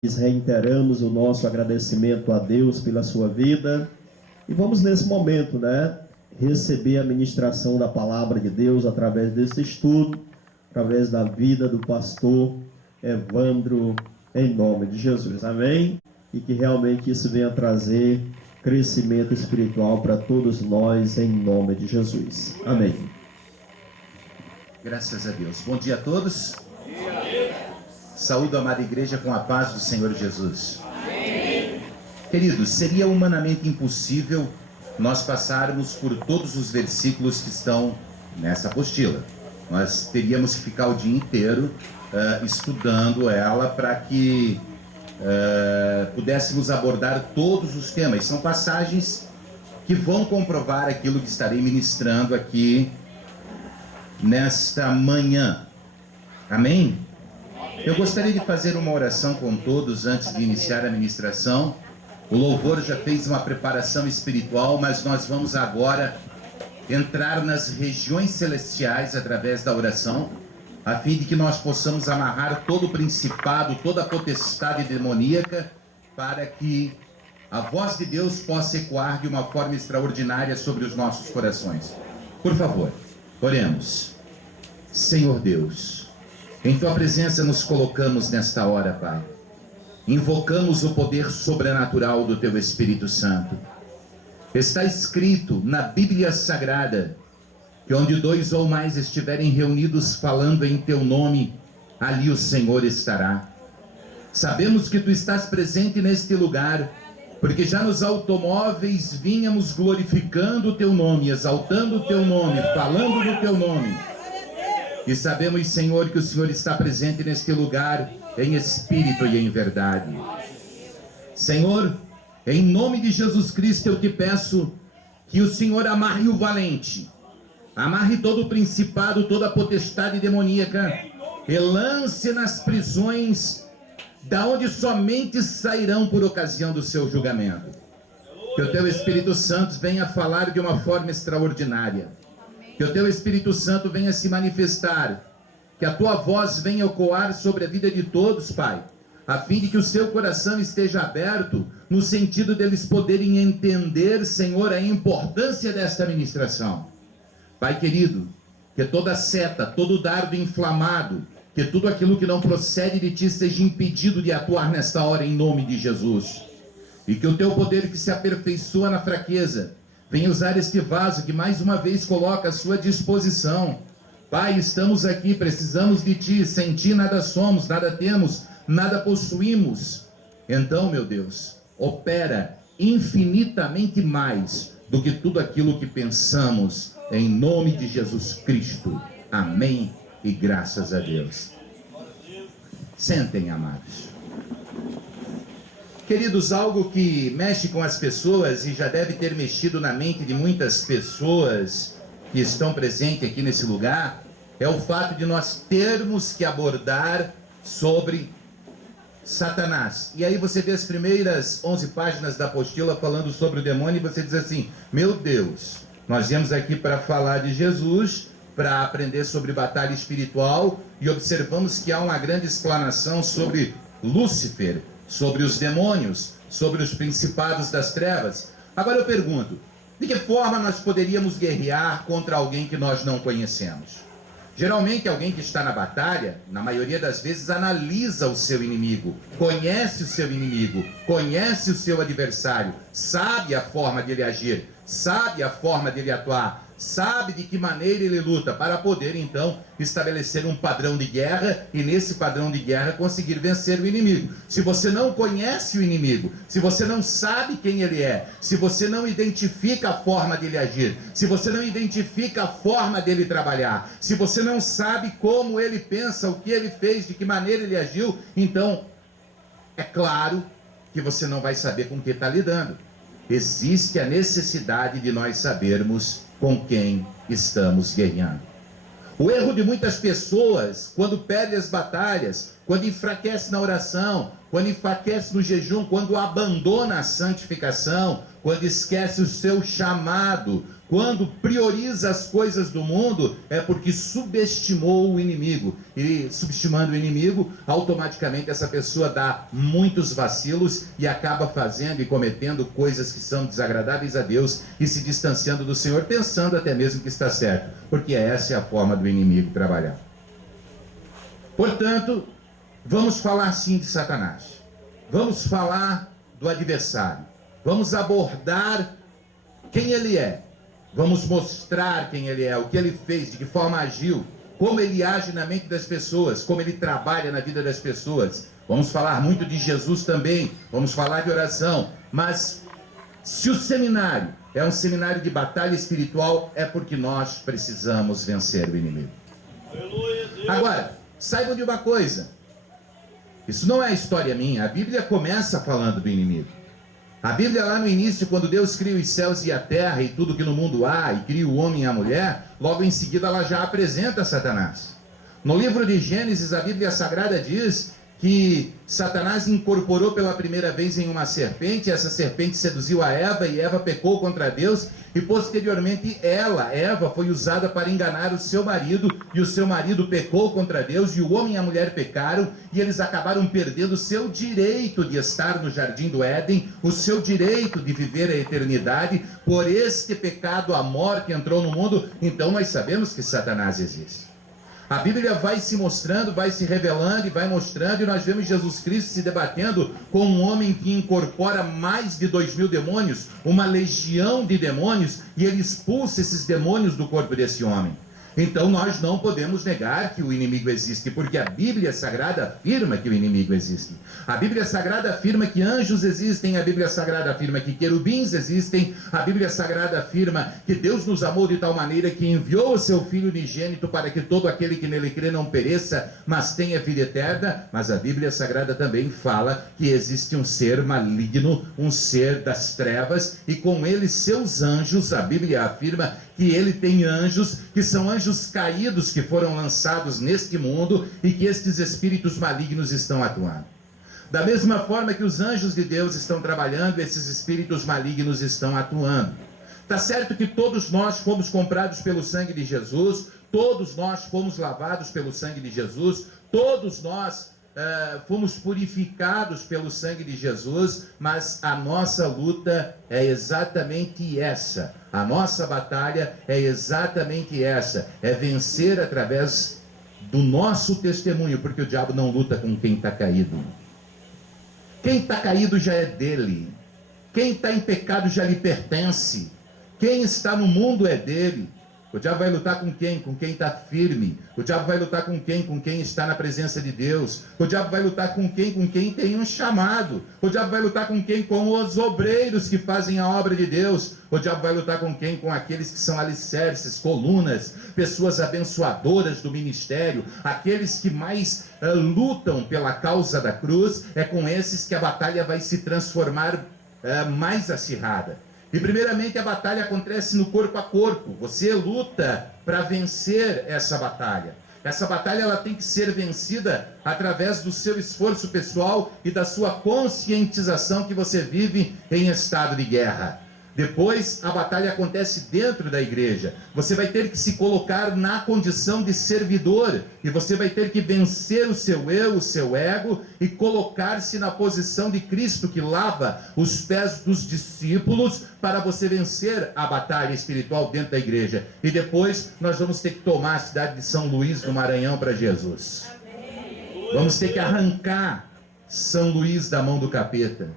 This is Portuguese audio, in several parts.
Reiteramos o nosso agradecimento a Deus pela sua vida e vamos nesse momento, receber a ministração da palavra de Deus através desse estudo, através da vida do pastor Evandro, em nome de Jesus, amém? E que realmente isso venha trazer crescimento espiritual para todos nós, em nome de Jesus, amém. Graças a Deus. Bom dia a todos. Saúdo a amada igreja com a paz do Senhor Jesus. Amém. Queridos, seria humanamente impossível nós passarmos por todos os versículos que estão nessa apostila. Nós teríamos que ficar o dia inteiro estudando ela para que pudéssemos abordar todos os temas. São passagens que vão comprovar aquilo que estarei ministrando aqui nesta manhã. Amém? Eu gostaria de fazer uma oração com todos antes de iniciar a ministração. O louvor já fez uma preparação espiritual, mas nós vamos agora entrar nas regiões celestiais através da oração, a fim de que nós possamos amarrar todo o principado, toda a potestade demoníaca, para que a voz de Deus possa ecoar de uma forma extraordinária sobre os nossos corações. Por favor, oremos. Senhor Deus, em Tua presença nos colocamos nesta hora, Pai. Invocamos o poder sobrenatural do Teu Espírito Santo. Está escrito na Bíblia Sagrada que onde 2 ou mais estiverem reunidos falando em Teu nome, ali o Senhor estará. Sabemos que Tu estás presente neste lugar, porque já nos automóveis vínhamos glorificando o Teu nome, exaltando o Teu nome, falando do Teu nome. E sabemos, Senhor, que o Senhor está presente neste lugar, em espírito e em verdade. Senhor, em nome de Jesus Cristo, eu te peço que o Senhor amarre o valente, amarre todo o principado, toda a potestade demoníaca, e lance nas prisões, da onde somente sairão por ocasião do seu julgamento. Que o Teu Espírito Santo venha falar de uma forma extraordinária. Que o Teu Espírito Santo venha se manifestar, que a Tua voz venha ecoar sobre a vida de todos, Pai, a fim de que o seu coração esteja aberto, no sentido deles poderem entender, Senhor, a importância desta ministração. Pai querido, que toda seta, todo dardo inflamado, que tudo aquilo que não procede de Ti seja impedido de atuar nesta hora, em nome de Jesus. E que o Teu poder que se aperfeiçoa na fraqueza, venha usar este vaso que mais uma vez coloca à sua disposição. Pai, estamos aqui, precisamos de Ti, sem Ti nada somos, nada temos, nada possuímos. Então, meu Deus, opera infinitamente mais do que tudo aquilo que pensamos, em nome de Jesus Cristo. Amém e graças a Deus. Sentem, amados. Queridos, algo que mexe com as pessoas e já deve ter mexido na mente de muitas pessoas que estão presentes aqui nesse lugar, é o fato de nós termos que abordar sobre Satanás. E aí você vê as primeiras 11 páginas da apostila falando sobre o demônio e você diz assim: meu Deus, nós viemos aqui para falar de Jesus, para aprender sobre batalha espiritual, e observamos que há uma grande explanação sobre Lúcifer, sobre os demônios, sobre os principados das trevas. Agora eu pergunto, de que forma nós poderíamos guerrear contra alguém que nós não conhecemos? Geralmente alguém que está na batalha, na maioria das vezes, analisa o seu inimigo, conhece o seu inimigo, conhece o seu adversário, sabe a forma dele agir, sabe a forma dele atuar, sabe de que maneira ele luta, para poder então estabelecer um padrão de guerra e nesse padrão de guerra conseguir vencer o inimigo. Se você não conhece o inimigo, se você não sabe quem ele é, se você não identifica a forma dele agir, se você não identifica a forma dele trabalhar, se você não sabe como ele pensa, o que ele fez, de que maneira ele agiu, então é claro que você não vai saber com o que está lidando. Existe a necessidade de nós sabermos com quem estamos guerreando. O erro de muitas pessoas, quando perde as batalhas, quando enfraquece na oração, quando enfraquece no jejum, quando abandona a santificação, quando esquece o seu chamado, quando prioriza as coisas do mundo, é porque subestimou o inimigo. E subestimando o inimigo, automaticamente essa pessoa dá muitos vacilos e acaba fazendo e cometendo coisas que são desagradáveis a Deus e se distanciando do Senhor, pensando até mesmo que está certo, porque essa é a forma do inimigo trabalhar. Portanto, vamos falar sim de Satanás. Vamos falar do adversário. Vamos abordar quem ele é. Vamos mostrar quem ele é, o que ele fez, de que forma agiu, como ele age na mente das pessoas, como ele trabalha na vida das pessoas. Vamos falar muito de Jesus também, vamos falar de oração. Mas se o seminário é um seminário de batalha espiritual, é porque nós precisamos vencer o inimigo. Agora, saibam de uma coisa. Isso não é história minha, a Bíblia começa falando do inimigo. A Bíblia lá no início, quando Deus cria os céus e a terra e tudo que no mundo há, e cria o homem e a mulher, logo em seguida ela já apresenta Satanás. No livro de Gênesis, a Bíblia Sagrada diz que Satanás incorporou pela primeira vez em uma serpente, essa serpente seduziu a Eva e Eva pecou contra Deus, e posteriormente Eva, foi usada para enganar o seu marido, e o seu marido pecou contra Deus, e o homem e a mulher pecaram, e eles acabaram perdendo o seu direito de estar no jardim do Éden, o seu direito de viver a eternidade. Por este pecado a morte entrou no mundo. Então nós sabemos que Satanás existe. A Bíblia vai se mostrando, vai se revelando e vai mostrando, e nós vemos Jesus Cristo se debatendo com um homem que incorpora mais de 2.000 demônios, uma legião de demônios, e ele expulsa esses demônios do corpo desse homem. Então nós não podemos negar que o inimigo existe, porque a Bíblia Sagrada afirma que o inimigo existe. A Bíblia Sagrada afirma que anjos existem, a Bíblia Sagrada afirma que querubins existem, a Bíblia Sagrada afirma que Deus nos amou de tal maneira que enviou o seu Filho unigênito para que todo aquele que nele crê não pereça, mas tenha vida eterna. Mas a Bíblia Sagrada também fala que existe um ser maligno, um ser das trevas, e com ele seus anjos. A Bíblia afirma que ele tem anjos, que são anjos caídos, que foram lançados neste mundo, e que estes espíritos malignos estão atuando. Da mesma forma que os anjos de Deus estão trabalhando, esses espíritos malignos estão atuando. Está certo que todos nós fomos comprados pelo sangue de Jesus, todos nós fomos lavados pelo sangue de Jesus, todos nós fomos purificados pelo sangue de Jesus, mas a nossa luta é exatamente essa. A nossa batalha é exatamente essa, é vencer através do nosso testemunho, porque o diabo não luta com quem está caído. Quem está caído já é dele, quem está em pecado já lhe pertence, quem está no mundo é dele. O diabo vai lutar com quem? Com quem está firme. O diabo vai lutar com quem? Com quem está na presença de Deus. O diabo vai lutar com quem? Com quem tem um chamado. O diabo vai lutar com quem? Com os obreiros que fazem a obra de Deus. O diabo vai lutar com quem? Com aqueles que são alicerces, colunas, pessoas abençoadoras do ministério, aqueles que mais lutam pela causa da cruz. É com esses que a batalha vai se transformar mais acirrada. E primeiramente a batalha acontece no corpo a corpo. Você luta para vencer essa batalha. Essa batalha ela tem que ser vencida através do seu esforço pessoal e da sua conscientização que você vive em estado de guerra. Depois a batalha acontece dentro da igreja. Você vai ter que se colocar na condição de servidor, e você vai ter que vencer o seu eu, o seu ego, e colocar-se na posição de Cristo, que lava os pés dos discípulos, para você vencer a batalha espiritual dentro da igreja. E depois nós vamos ter que tomar a cidade de São Luís do Maranhão para Jesus. Vamos ter que arrancar São Luís da mão do capeta.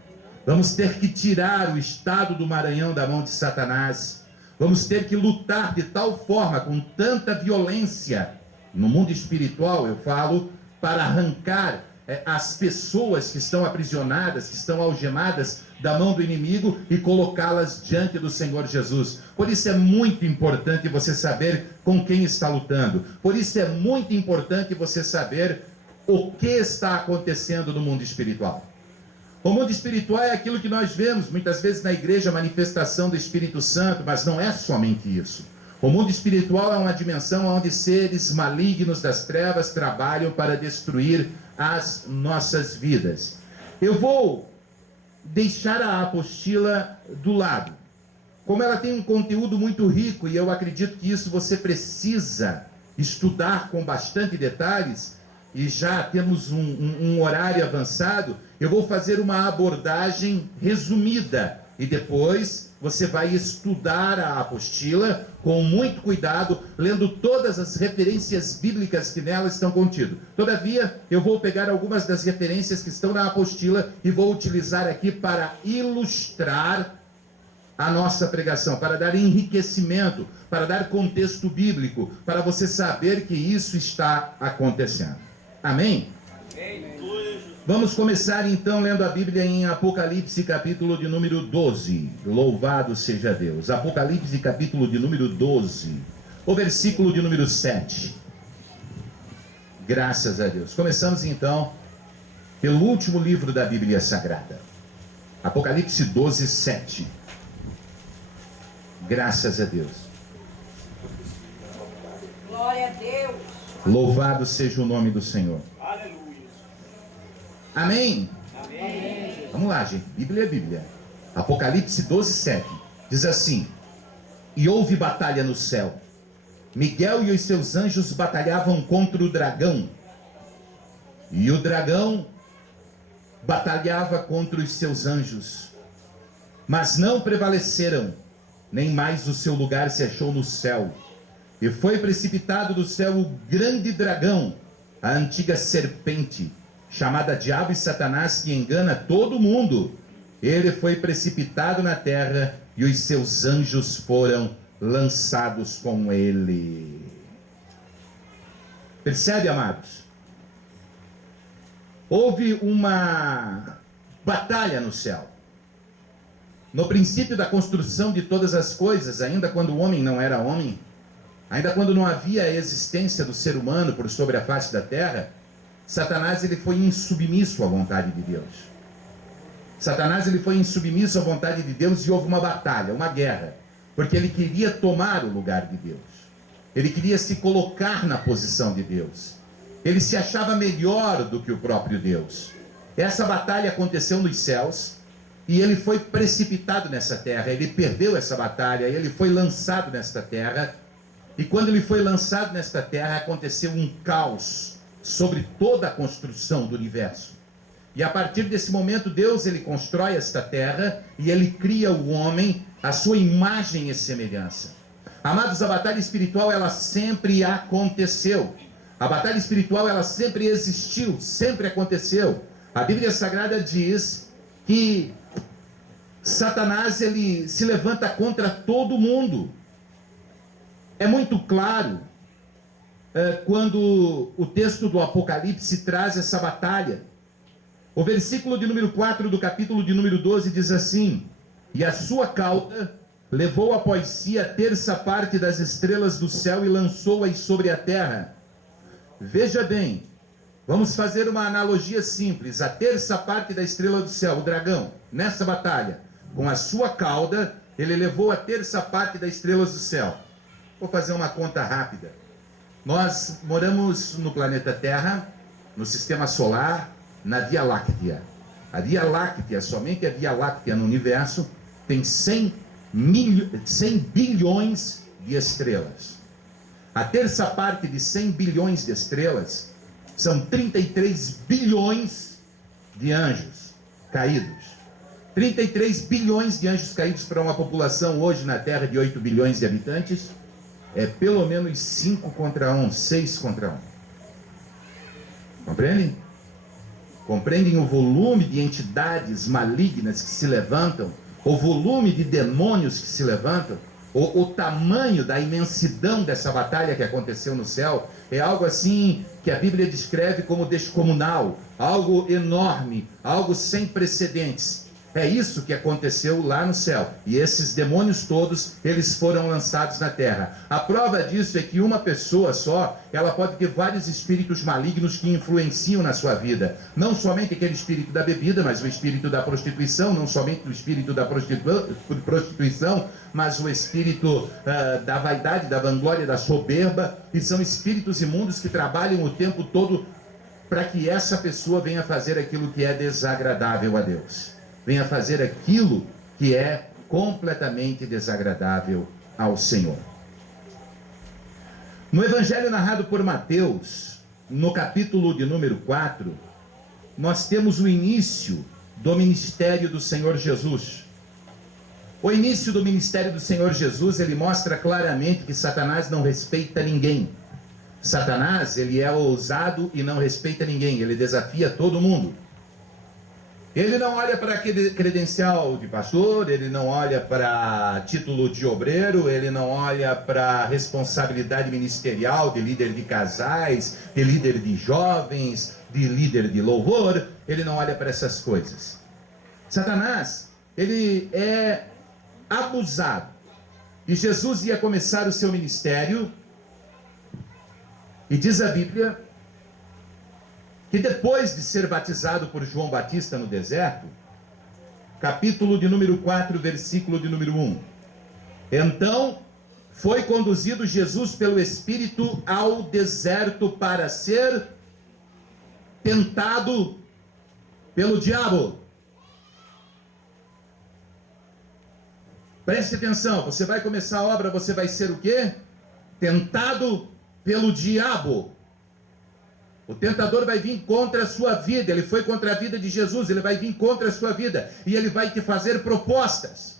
Vamos ter que tirar o estado do Maranhão da mão de Satanás. Vamos ter que lutar de tal forma, com tanta violência, no mundo espiritual eu falo, para arrancar as pessoas que estão aprisionadas, que estão algemadas da mão do inimigo, e colocá-las diante do Senhor Jesus. Por isso é muito importante você saber com quem está lutando. Por isso é muito importante você saber o que está acontecendo no mundo espiritual. O mundo espiritual é aquilo que nós vemos muitas vezes na igreja, a manifestação do Espírito Santo, mas não é somente isso. O mundo espiritual é uma dimensão onde seres malignos das trevas trabalham para destruir as nossas vidas. Eu vou deixar a apostila do lado. como ela tem um conteúdo muito rico, e eu acredito que isso você precisa estudar com bastante detalhes, e já temos um horário avançado, eu vou fazer uma abordagem resumida, e depois você vai estudar a apostila com muito cuidado, lendo todas as referências bíblicas que nela estão contidas. Todavia, eu vou pegar algumas das referências que estão na apostila e vou utilizar aqui para ilustrar a nossa pregação, para dar enriquecimento, para dar contexto bíblico, para você saber que isso está acontecendo. Amém? Vamos começar então lendo a Bíblia em Apocalipse, capítulo de número 12. Louvado seja Deus. Apocalipse, capítulo de número 12, o versículo de número 7. Graças a Deus. Começamos então pelo último livro da Bíblia Sagrada. Apocalipse 12, 7. Graças a Deus. Glória a Deus. Louvado seja o nome do Senhor. Aleluia. Amém? Amém. Vamos lá, gente. Bíblia é Bíblia. Apocalipse 12, 7. Diz assim: e houve batalha no céu. Miguel e os seus anjos batalhavam contra o dragão. E o dragão batalhava contra os seus anjos. Mas não prevaleceram, nem mais o seu lugar se achou no céu. E foi precipitado do céu o grande dragão, a antiga serpente, chamada Diabo e Satanás, que engana todo mundo. Ele foi precipitado na terra e os seus anjos foram lançados com ele. Percebe, amados? Houve uma batalha no céu. No princípio da construção de todas as coisas, ainda quando o homem não era homem, ainda quando não havia a existência do ser humano por sobre a face da terra, Satanás ele foi insubmisso à vontade de Deus. Satanás ele foi insubmisso à vontade de Deus e houve uma batalha, uma guerra, porque ele queria tomar o lugar de Deus. Ele queria se colocar na posição de Deus. Ele se achava melhor do que o próprio Deus. Essa batalha aconteceu nos céus e ele foi precipitado nessa terra. Ele perdeu essa batalha, ele foi lançado nesta terra. E quando ele foi lançado nesta terra, aconteceu um caos sobre toda a construção do universo. E a partir desse momento, Deus ele constrói esta terra e ele cria o homem à sua imagem e semelhança. Amados, a batalha espiritual ela sempre aconteceu. A batalha espiritual ela sempre existiu, sempre aconteceu. A Bíblia Sagrada diz que Satanás ele se levanta contra todo mundo. É muito claro quando o texto do Apocalipse traz essa batalha. O versículo de número 4 do capítulo de número 12 diz assim: e a sua cauda levou após si a terça parte das estrelas do céu e lançou-as sobre a terra. Veja bem, vamos fazer uma analogia simples. A terça parte da estrela do céu, o dragão, nessa batalha, com a sua cauda, ele levou a terça parte das estrelas do céu. Vou fazer uma conta rápida. Nós moramos no planeta Terra, no sistema solar, na Via Láctea. A Via Láctea, somente a Via Láctea no universo, tem 100 bilhões de estrelas. A terça parte de 100 bilhões de estrelas são 33 bilhões de anjos caídos. 33 bilhões de anjos caídos para uma população hoje na Terra de 8 bilhões de habitantes é pelo menos 5 contra 1, 6 contra 1. Compreendem? Compreendem o volume de entidades malignas que se levantam, o volume de demônios que se levantam, o tamanho da imensidão dessa batalha que aconteceu no céu? É algo assim que a Bíblia descreve como descomunal, algo enorme, algo sem precedentes. É isso que aconteceu lá no céu. E esses demônios todos, eles foram lançados na terra. A prova disso é que uma pessoa só, ela pode ter vários espíritos malignos que influenciam na sua vida. Não somente aquele espírito da bebida, mas o espírito da prostituição. Não somente o espírito da prostituição, mas o espírito da vaidade, da vanglória, da soberba. E são espíritos imundos que trabalham o tempo todo para que essa pessoa venha fazer aquilo que é desagradável a Deus. Venha fazer aquilo que é completamente desagradável ao Senhor. No evangelho narrado por Mateus, no capítulo de número 4, nós temos o início do ministério do Senhor Jesus. O início do ministério do Senhor Jesus, ele mostra claramente que Satanás não respeita ninguém. Satanás, ele é ousado e não respeita ninguém, ele desafia todo mundo. Ele não olha para credencial de pastor, ele não olha para título de obreiro, ele não olha para responsabilidade ministerial de líder de casais, de líder de jovens, de líder de louvor, ele não olha para essas coisas. Satanás, ele é abusado. E Jesus ia começar o seu ministério, e diz a Bíblia que depois de ser batizado por João Batista no deserto, capítulo de número 4, versículo de número 1. Então foi conduzido Jesus pelo Espírito ao deserto para ser tentado pelo diabo. Preste atenção, você vai começar a obra, você vai ser o quê? Tentado pelo diabo. O tentador vai vir contra a sua vida, ele foi contra a vida de Jesus, ele vai vir contra a sua vida, e ele vai te fazer propostas.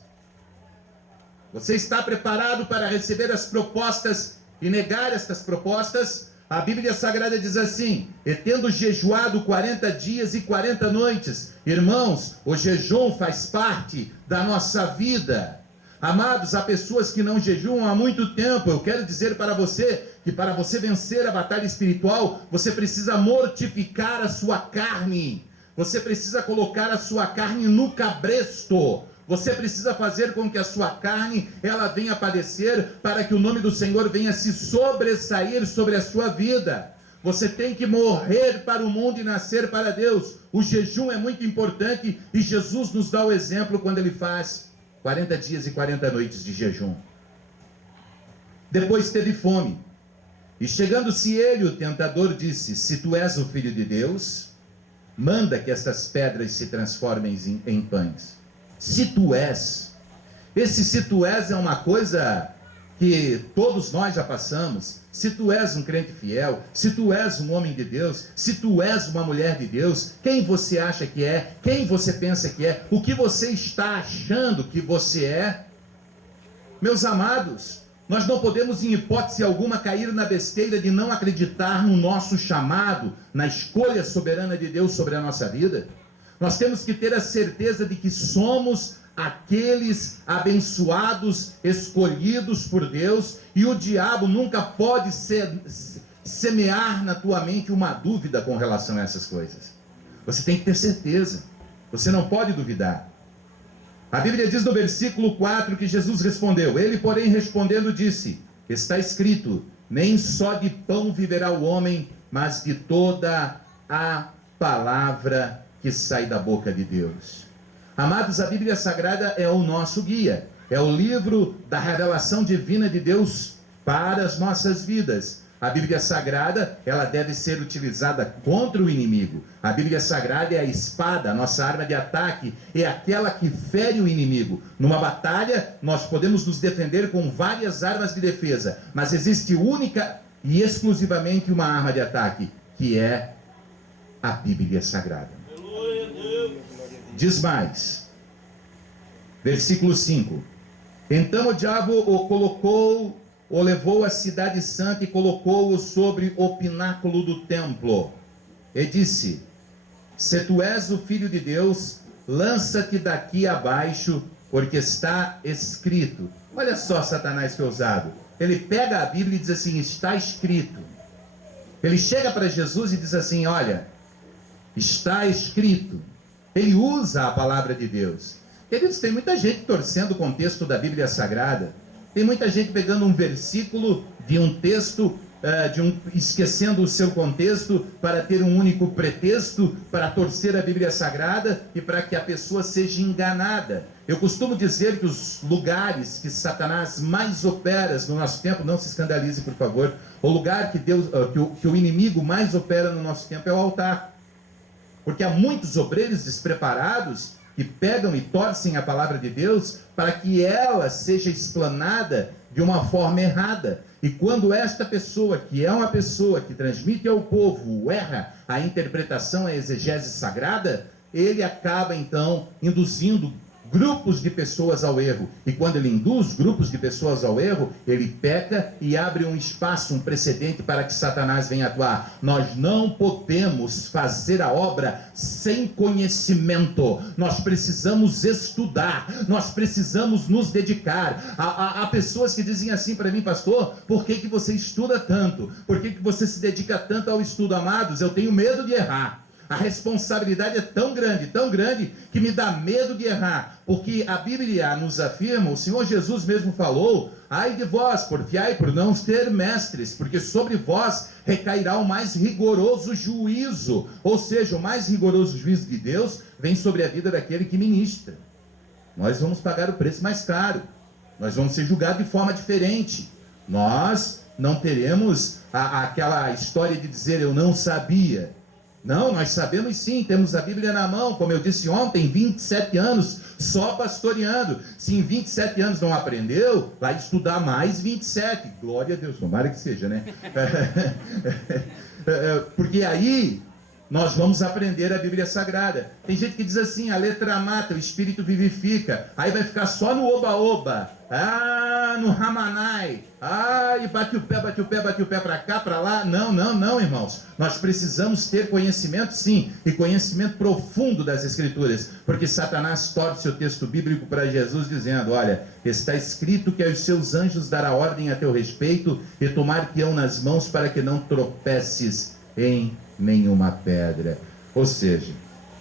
Você está preparado para receber as propostas e negar estas propostas? A Bíblia Sagrada diz assim: e tendo jejuado 40 dias e 40 noites, irmãos, o jejum faz parte da nossa vida. Amados, há pessoas que não jejuam há muito tempo. Eu quero dizer para você que para você vencer a batalha espiritual, você precisa mortificar a sua carne. Você precisa colocar a sua carne no cabresto. Você precisa fazer com que a sua carne, ela venha aparecer, para que o nome do Senhor venha se sobressair sobre a sua vida. Você tem que morrer para o mundo e nascer para Deus. O jejum é muito importante e Jesus nos dá o exemplo quando ele faz 40 dias e 40 noites de jejum. Depois teve fome. E chegando-se ele, o tentador disse: se tu és o Filho de Deus, manda que estas pedras se transformem em pães. Se tu és. Esse se tu és é uma coisa que todos nós já passamos. Se tu és um crente fiel, se tu és um homem de Deus, se tu és uma mulher de Deus, quem você acha que é? Quem você pensa que é? O que você está achando que você é? Meus amados, nós não podemos em hipótese alguma cair na besteira de não acreditar no nosso chamado, na escolha soberana de Deus sobre a nossa vida. Nós temos que ter a certeza de que somos aqueles abençoados, escolhidos por Deus, e o diabo nunca pode semear na tua mente uma dúvida com relação a essas coisas. Você tem que ter certeza, você não pode duvidar. A Bíblia diz no versículo 4 que Jesus respondeu. Ele, porém, respondendo, disse: está escrito, nem só de pão viverá o homem, mas de toda a palavra que sai da boca de Deus. Amados, a Bíblia Sagrada é o nosso guia, é o livro da revelação divina de Deus para as nossas vidas. A Bíblia Sagrada, ela deve ser utilizada contra o inimigo. A Bíblia Sagrada é a espada, a nossa arma de ataque, é aquela que fere o inimigo. Numa batalha, nós podemos nos defender com várias armas de defesa, mas existe única e exclusivamente uma arma de ataque, que é a Bíblia Sagrada. Diz mais, versículo 5: então o diabo o levou à cidade santa e colocou-o sobre o pináculo do templo, e disse: se tu és o Filho de Deus, lança-te daqui abaixo, porque está escrito. Olha só Satanás que ousado, ele pega a Bíblia e diz assim: está escrito. Ele chega para Jesus e diz assim: olha, está escrito. Ele usa a palavra de Deus. Queridos, tem muita gente torcendo o contexto da Bíblia Sagrada. Tem muita gente pegando um versículo de um texto, esquecendo o seu contexto, para ter um único pretexto, para torcer a Bíblia Sagrada e para que a pessoa seja enganada. Eu costumo dizer que os lugares que Satanás mais opera no nosso tempo, não se escandalize por favor, o lugar que o inimigo mais opera no nosso tempo é o altar. Porque há muitos obreiros despreparados que que pegam e torcem a palavra de Deus para que ela seja explanada de uma forma errada. E quando esta pessoa, que é uma pessoa que transmite ao povo, erra a interpretação, a exegese sagrada, ele acaba então induzindo grupos de pessoas ao erro. E quando ele induz grupos de pessoas ao erro, ele peca e abre um espaço, um precedente para que Satanás venha atuar. Nós não podemos fazer a obra sem conhecimento. Nós precisamos estudar, nós precisamos nos dedicar. Há pessoas que dizem assim para mim: pastor, por que você estuda tanto? Por que você se dedica tanto ao estudo? Amados, eu tenho medo de errar. A responsabilidade é tão grande, que me dá medo de errar, porque a Bíblia nos afirma, o Senhor Jesus mesmo falou: ai de vós, porfiai por não ter mestres, porque sobre vós recairá o mais rigoroso juízo. Ou seja, o mais rigoroso juízo de Deus vem sobre a vida daquele que ministra. Nós vamos pagar o preço mais caro, nós vamos ser julgados de forma diferente. Nós não teremos aquela história de dizer eu não sabia. Não, nós sabemos sim, temos a Bíblia na mão, como eu disse ontem, 27 anos só pastoreando. Se em 27 anos não aprendeu, vai estudar mais 27. Glória a Deus, tomara que seja, né? Porque aí nós vamos aprender a Bíblia Sagrada. Tem gente que diz assim: a letra mata, o espírito vivifica. Aí vai ficar só no oba-oba, no ramanai, e bate o pé para cá, para lá. Não, irmãos. Nós precisamos ter conhecimento, sim, e conhecimento profundo das Escrituras, porque Satanás torce o texto bíblico para Jesus dizendo: olha, está escrito que aos seus anjos dará ordem a teu respeito e tomar-te-ão nas mãos para que não tropeces em nenhuma pedra. Ou seja,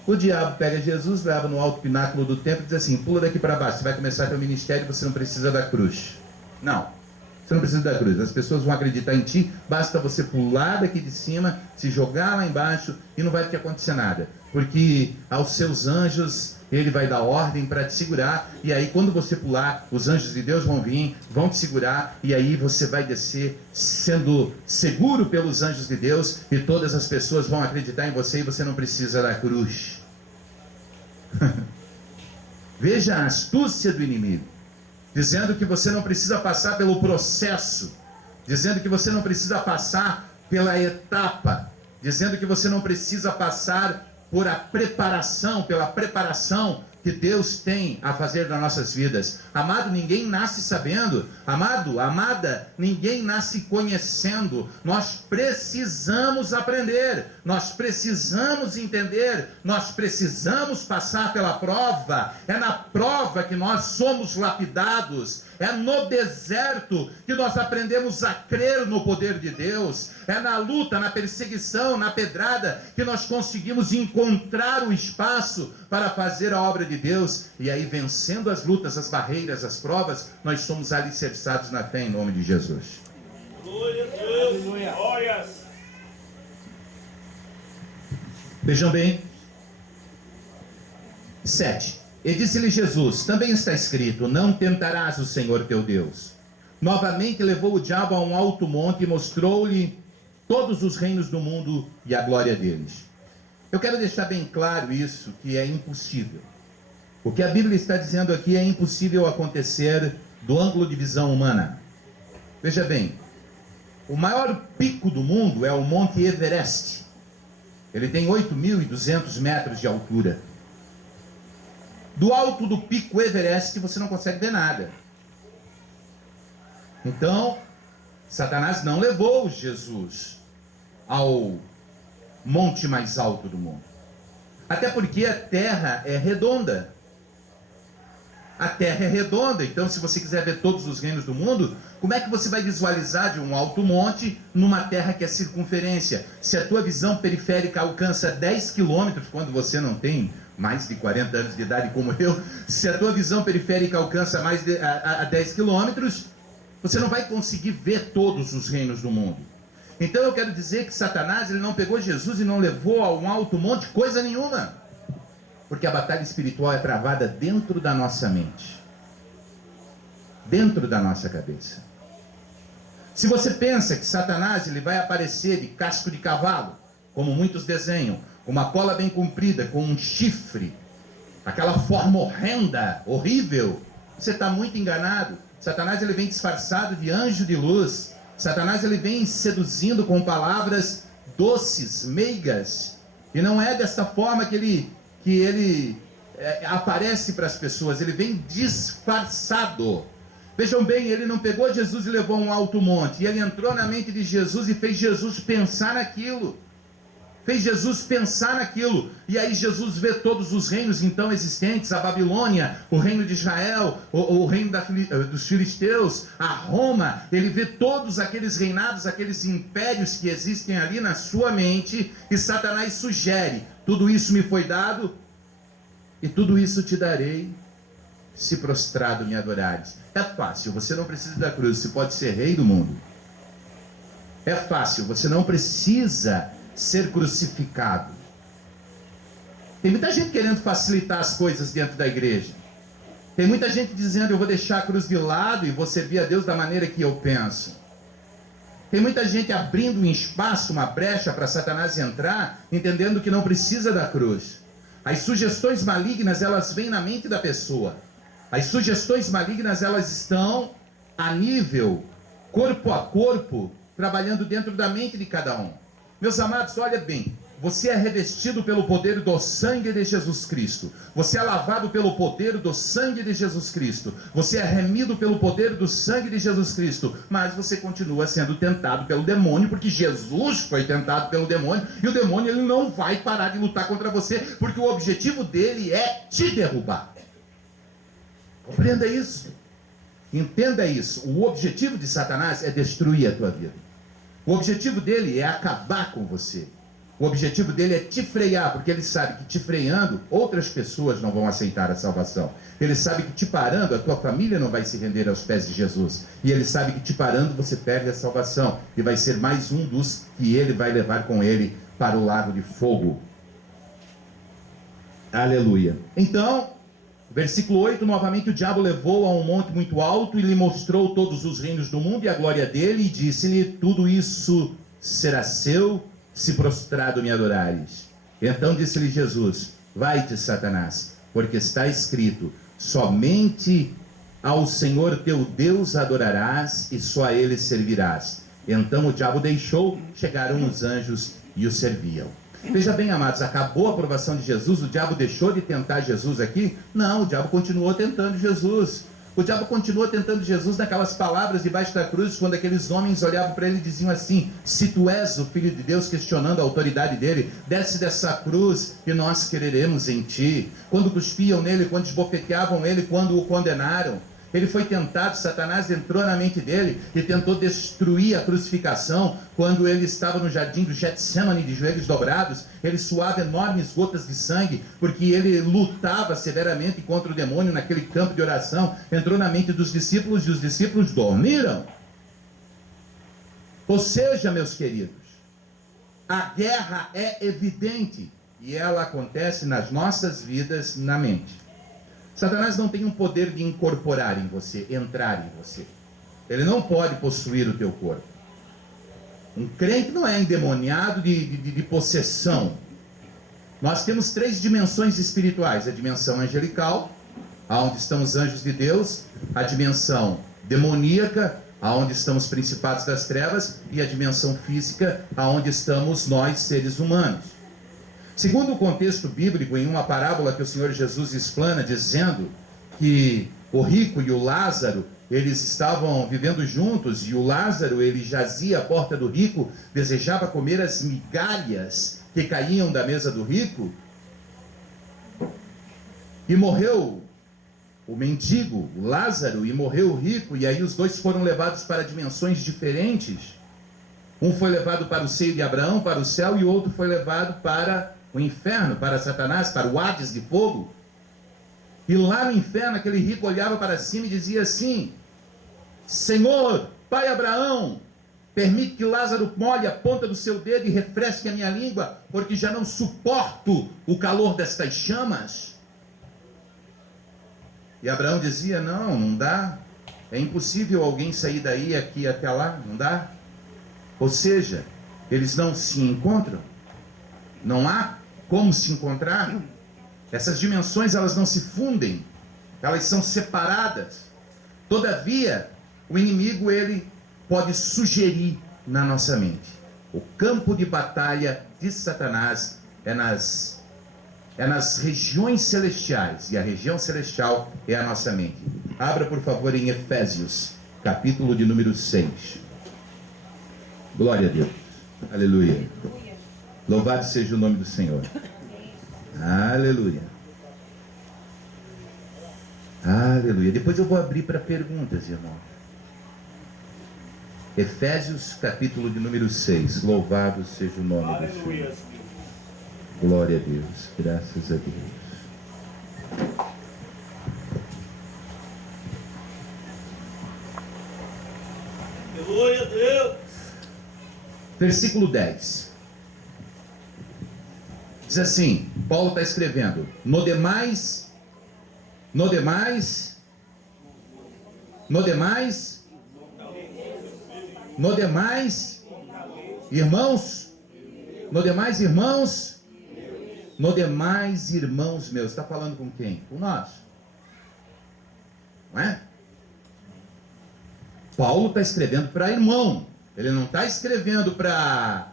o diabo pega Jesus, leva no alto pináculo do templo e diz assim: pula daqui para baixo, você vai começar teu ministério, você não precisa da cruz. Não, você não precisa da cruz, as pessoas vão acreditar em ti, basta você pular daqui de cima, se jogar lá embaixo e não vai te acontecer nada, porque aos seus anjos ele vai dar ordem para te segurar, e aí quando você pular, os anjos de Deus vão vir, vão te segurar, e aí você vai descer sendo seguro pelos anjos de Deus, e todas as pessoas vão acreditar em você, e você não precisa da cruz. Veja a astúcia do inimigo, dizendo que você não precisa passar pelo processo, dizendo que você não precisa passar pela etapa, dizendo que você não precisa passar por pela preparação que Deus tem a fazer nas nossas vidas. Amado, ninguém nasce sabendo. Amado, amada, ninguém nasce conhecendo. Nós precisamos aprender, nós precisamos entender, nós precisamos passar pela prova. É na prova que nós somos lapidados. É no deserto que nós aprendemos a crer no poder de Deus. É na luta, na perseguição, na pedrada que nós conseguimos encontrar o espaço para fazer a obra de Deus. E aí, vencendo as lutas, as barreiras, as provas, nós somos alicerçados na fé em nome de Jesus. Glória a Deus. Glórias. Vejam bem. 7. E disse-lhe Jesus: também está escrito: não tentarás o Senhor teu Deus. Novamente levou o diabo a um alto monte e mostrou-lhe todos os reinos do mundo e a glória deles. Eu quero deixar bem claro isso, que é impossível. O que a Bíblia está dizendo aqui é impossível acontecer do ângulo de visão humana. Veja bem, o maior pico do mundo é o Monte Everest. Ele tem 8.200 metros de altura. Do alto do pico Everest você não consegue ver nada. Então, Satanás não levou Jesus ao monte mais alto do mundo. Até porque a terra é redonda. A terra é redonda, então se você quiser ver todos os reinos do mundo, como é que você vai visualizar de um alto monte numa terra que é circunferência? Se a tua visão periférica alcança 10 quilômetros, quando você não tem mais de 40 anos de idade como eu, se a tua visão periférica alcança mais de 10 quilômetros, você não vai conseguir ver todos os reinos do mundo. Então eu quero dizer que Satanás, ele não pegou Jesus e não levou a um alto monte coisa nenhuma. Porque a batalha espiritual é travada dentro da nossa mente, dentro da nossa cabeça. Se você pensa que Satanás ele vai aparecer de casco de cavalo, como muitos desenham, com uma cola bem comprida, com um chifre, aquela forma horrenda, horrível, você está muito enganado. Satanás ele vem disfarçado de anjo de luz. Satanás ele vem seduzindo com palavras doces, meigas. E não é desta forma que ele aparece para as pessoas. Ele vem disfarçado. Vejam bem, ele não pegou Jesus e levou a um alto monte. E ele entrou na mente de Jesus e fez Jesus pensar naquilo. Fez Jesus pensar naquilo. E aí Jesus vê todos os reinos então existentes, a Babilônia, o reino de Israel, o reino dos filisteus, a Roma. Ele vê todos aqueles reinados, aqueles impérios que existem ali na sua mente. E Satanás sugere: tudo isso me foi dado e tudo isso te darei, se prostrado me adorares. É fácil, você não precisa da cruz, você pode ser rei do mundo. É fácil, você não precisa ser crucificado. Tem muita gente querendo facilitar as coisas dentro da igreja. Tem muita gente dizendo: eu vou deixar a cruz de lado e vou servir a Deus da maneira que eu penso. Tem muita gente abrindo um espaço, uma brecha para Satanás entrar, entendendo que não precisa da cruz. As sugestões malignas, elas vêm na mente da pessoa. As sugestões malignas, elas estão a nível, corpo a corpo, trabalhando dentro da mente de cada um. Meus amados, olha bem, você é revestido pelo poder do sangue de Jesus Cristo. Você é lavado pelo poder do sangue de Jesus Cristo. Você é remido pelo poder do sangue de Jesus Cristo. Mas você continua sendo tentado pelo demônio, porque Jesus foi tentado pelo demônio. E o demônio ele não vai parar de lutar contra você, porque o objetivo dele é te derrubar. Compreenda isso. Entenda isso. O objetivo de Satanás é destruir a tua vida. O objetivo dele é acabar com você. O objetivo dele é te frear, porque ele sabe que te freando, outras pessoas não vão aceitar a salvação. Ele sabe que te parando, a tua família não vai se render aos pés de Jesus. E ele sabe que te parando, você perde a salvação. E vai ser mais um dos que ele vai levar com ele para o lago de fogo. Aleluia. Então, versículo 8, novamente o diabo levou a um monte muito alto e lhe mostrou todos os reinos do mundo e a glória dele, e disse-lhe: tudo isso será seu, se prostrado me adorares. Então disse-lhe Jesus: vai-te, Satanás, porque está escrito: somente ao Senhor teu Deus adorarás e só a ele servirás. Então o diabo deixou, chegaram os anjos e o serviam. Veja bem, amados, acabou a aprovação de Jesus? O diabo deixou de tentar Jesus aqui? Não, o diabo continuou tentando Jesus. O diabo continua tentando Jesus naquelas palavras debaixo da cruz, quando aqueles homens olhavam para ele e diziam assim: se tu és o Filho de Deus, questionando a autoridade dele, desce dessa cruz e nós creremos em ti. Quando cuspiam nele, quando esbofeteavam ele, quando o condenaram. Ele foi tentado, Satanás entrou na mente dele e tentou destruir a crucificação. Quando ele estava no jardim do Getsemane de joelhos dobrados, ele suava enormes gotas de sangue, porque ele lutava severamente contra o demônio naquele campo de oração. Entrou na mente dos discípulos e os discípulos dormiram. Ou seja, meus queridos, a guerra é evidente e ela acontece nas nossas vidas, na mente. Satanás não tem um poder de incorporar em você, entrar em você. Ele não pode possuir o teu corpo. Um crente não é endemoniado de possessão. Nós temos 3 dimensões espirituais: a dimensão angelical, aonde estão os anjos de Deus; a dimensão demoníaca, aonde estão os principados das trevas; e a dimensão física, aonde estamos nós, seres humanos. Segundo o contexto bíblico, em uma parábola que o Senhor Jesus explana, dizendo que o rico e o Lázaro, eles estavam vivendo juntos, e o Lázaro, ele jazia à porta do rico, desejava comer as migalhas que caíam da mesa do rico, e morreu o mendigo, o Lázaro, e morreu o rico, e aí os dois foram levados para dimensões diferentes. Um foi levado para o seio de Abraão, para o céu, e o outro foi levado para o inferno, para Satanás, para o Hades de fogo. E lá no inferno, aquele rico olhava para cima e dizia assim: Senhor, pai Abraão, permite que Lázaro molhe a ponta do seu dedo e refresque a minha língua, porque já não suporto o calor destas chamas. E Abraão dizia: não dá, é impossível alguém sair daí aqui até lá, não dá. Ou seja, eles não se encontram, não há como se encontrar. Essas dimensões, elas não se fundem, elas são separadas. Todavia, o inimigo, ele pode sugerir na nossa mente. O campo de batalha de Satanás é nas regiões celestiais, e a região celestial é a nossa mente. Abra, por favor, em Efésios, capítulo de número 6. Glória a Deus. Aleluia. Louvado seja o nome do Senhor. Aleluia. Aleluia. Depois eu vou abrir para perguntas, irmão. Efésios, capítulo de número 6. Louvado seja o nome do Senhor. Aleluia. Glória a Deus. Graças a Deus. Aleluia, Deus. Versículo 10. Diz assim, Paulo está escrevendo: no demais, irmãos meus. Está falando com quem? Com nós, não é? Paulo está escrevendo para irmão, ele não está escrevendo para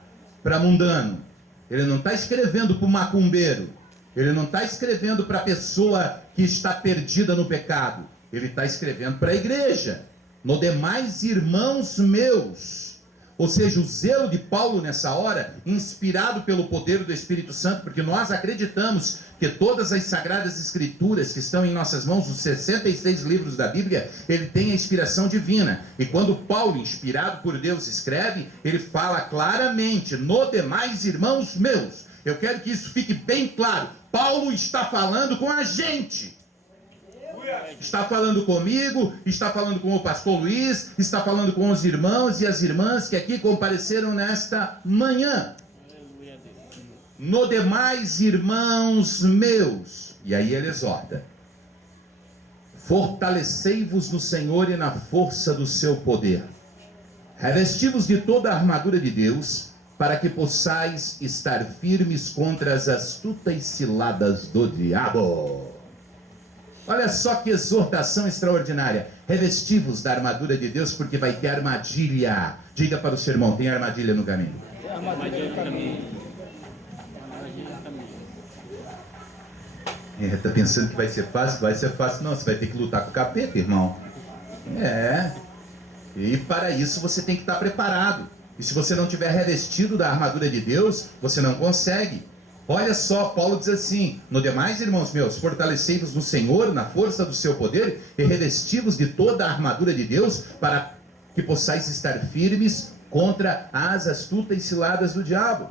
mundano, ele não está escrevendo para o macumbeiro, ele não está escrevendo para a pessoa que está perdida no pecado, ele está escrevendo para a igreja. No demais, irmãos meus. Ou seja, o zelo de Paulo nessa hora, inspirado pelo poder do Espírito Santo, porque nós acreditamos que todas as sagradas escrituras que estão em nossas mãos, os 66 livros da Bíblia, ele tem a inspiração divina. E quando Paulo, inspirado por Deus, escreve, ele fala claramente: no demais, irmãos meus. Eu quero que isso fique bem claro. Paulo está falando com a gente. Está falando comigo, está falando com o pastor Luiz, está falando com os irmãos e as irmãs que aqui compareceram nesta manhã. No demais, irmãos meus. E aí ele exorta: fortalecei-vos no Senhor e na força do seu poder. Revesti-vos de toda a armadura de Deus, para que possais estar firmes contra as astutas ciladas do diabo. Olha só que exortação extraordinária. Revesti-vos da armadura de Deus, porque vai ter armadilha. Diga para o seu irmão: tem armadilha no caminho. Tem armadilha no caminho. Está pensando que vai ser fácil? Vai ser fácil não, você vai ter que lutar com o capeta, irmão. E para isso você tem que estar preparado. E se você não tiver revestido da armadura de Deus, você não consegue. Olha só, Paulo diz assim: no demais, irmãos meus, fortalecei-vos no Senhor, na força do seu poder, e revesti-vos de toda a armadura de Deus, para que possais estar firmes contra as astutas ciladas do diabo.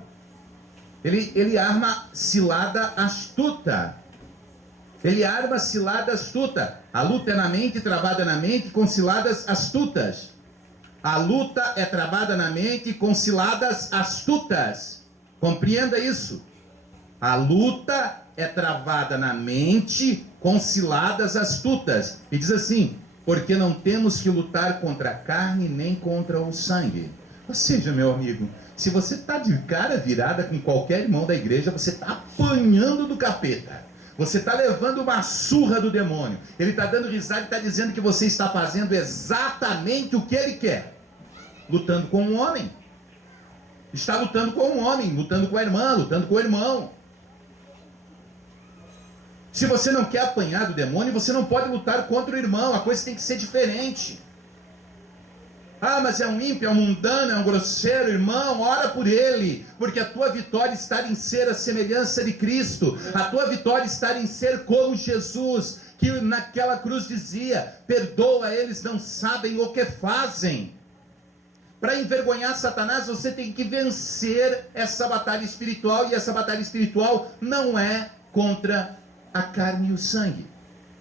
Ele arma cilada astuta. Ele arma cilada astuta. A luta é na mente, travada na mente, com ciladas astutas. A luta é travada na mente com ciladas astutas. Compreenda isso. A luta é travada na mente com ciladas astutas. E diz assim: porque não temos que lutar contra a carne nem contra o sangue. Ou seja, meu amigo, se você está de cara virada com qualquer irmão da igreja, você está apanhando do capeta. Você está levando uma surra do demônio. Ele está dando risada e está dizendo que você está fazendo exatamente o que ele quer. Lutando com um homem. Está lutando com um homem, lutando com a irmã, lutando com o irmão. Se você não quer apanhar do demônio, você não pode lutar contra o irmão. A coisa tem que ser diferente. Ah, mas é um ímpio, é um mundano, é um grosseiro. Irmão, ora por ele, porque a tua vitória está em ser a semelhança de Cristo. A tua vitória está em ser como Jesus, que naquela cruz dizia: perdoa, eles não sabem o que fazem. Para envergonhar Satanás, você tem que vencer essa batalha espiritual, e essa batalha espiritual não é contra a carne e o sangue,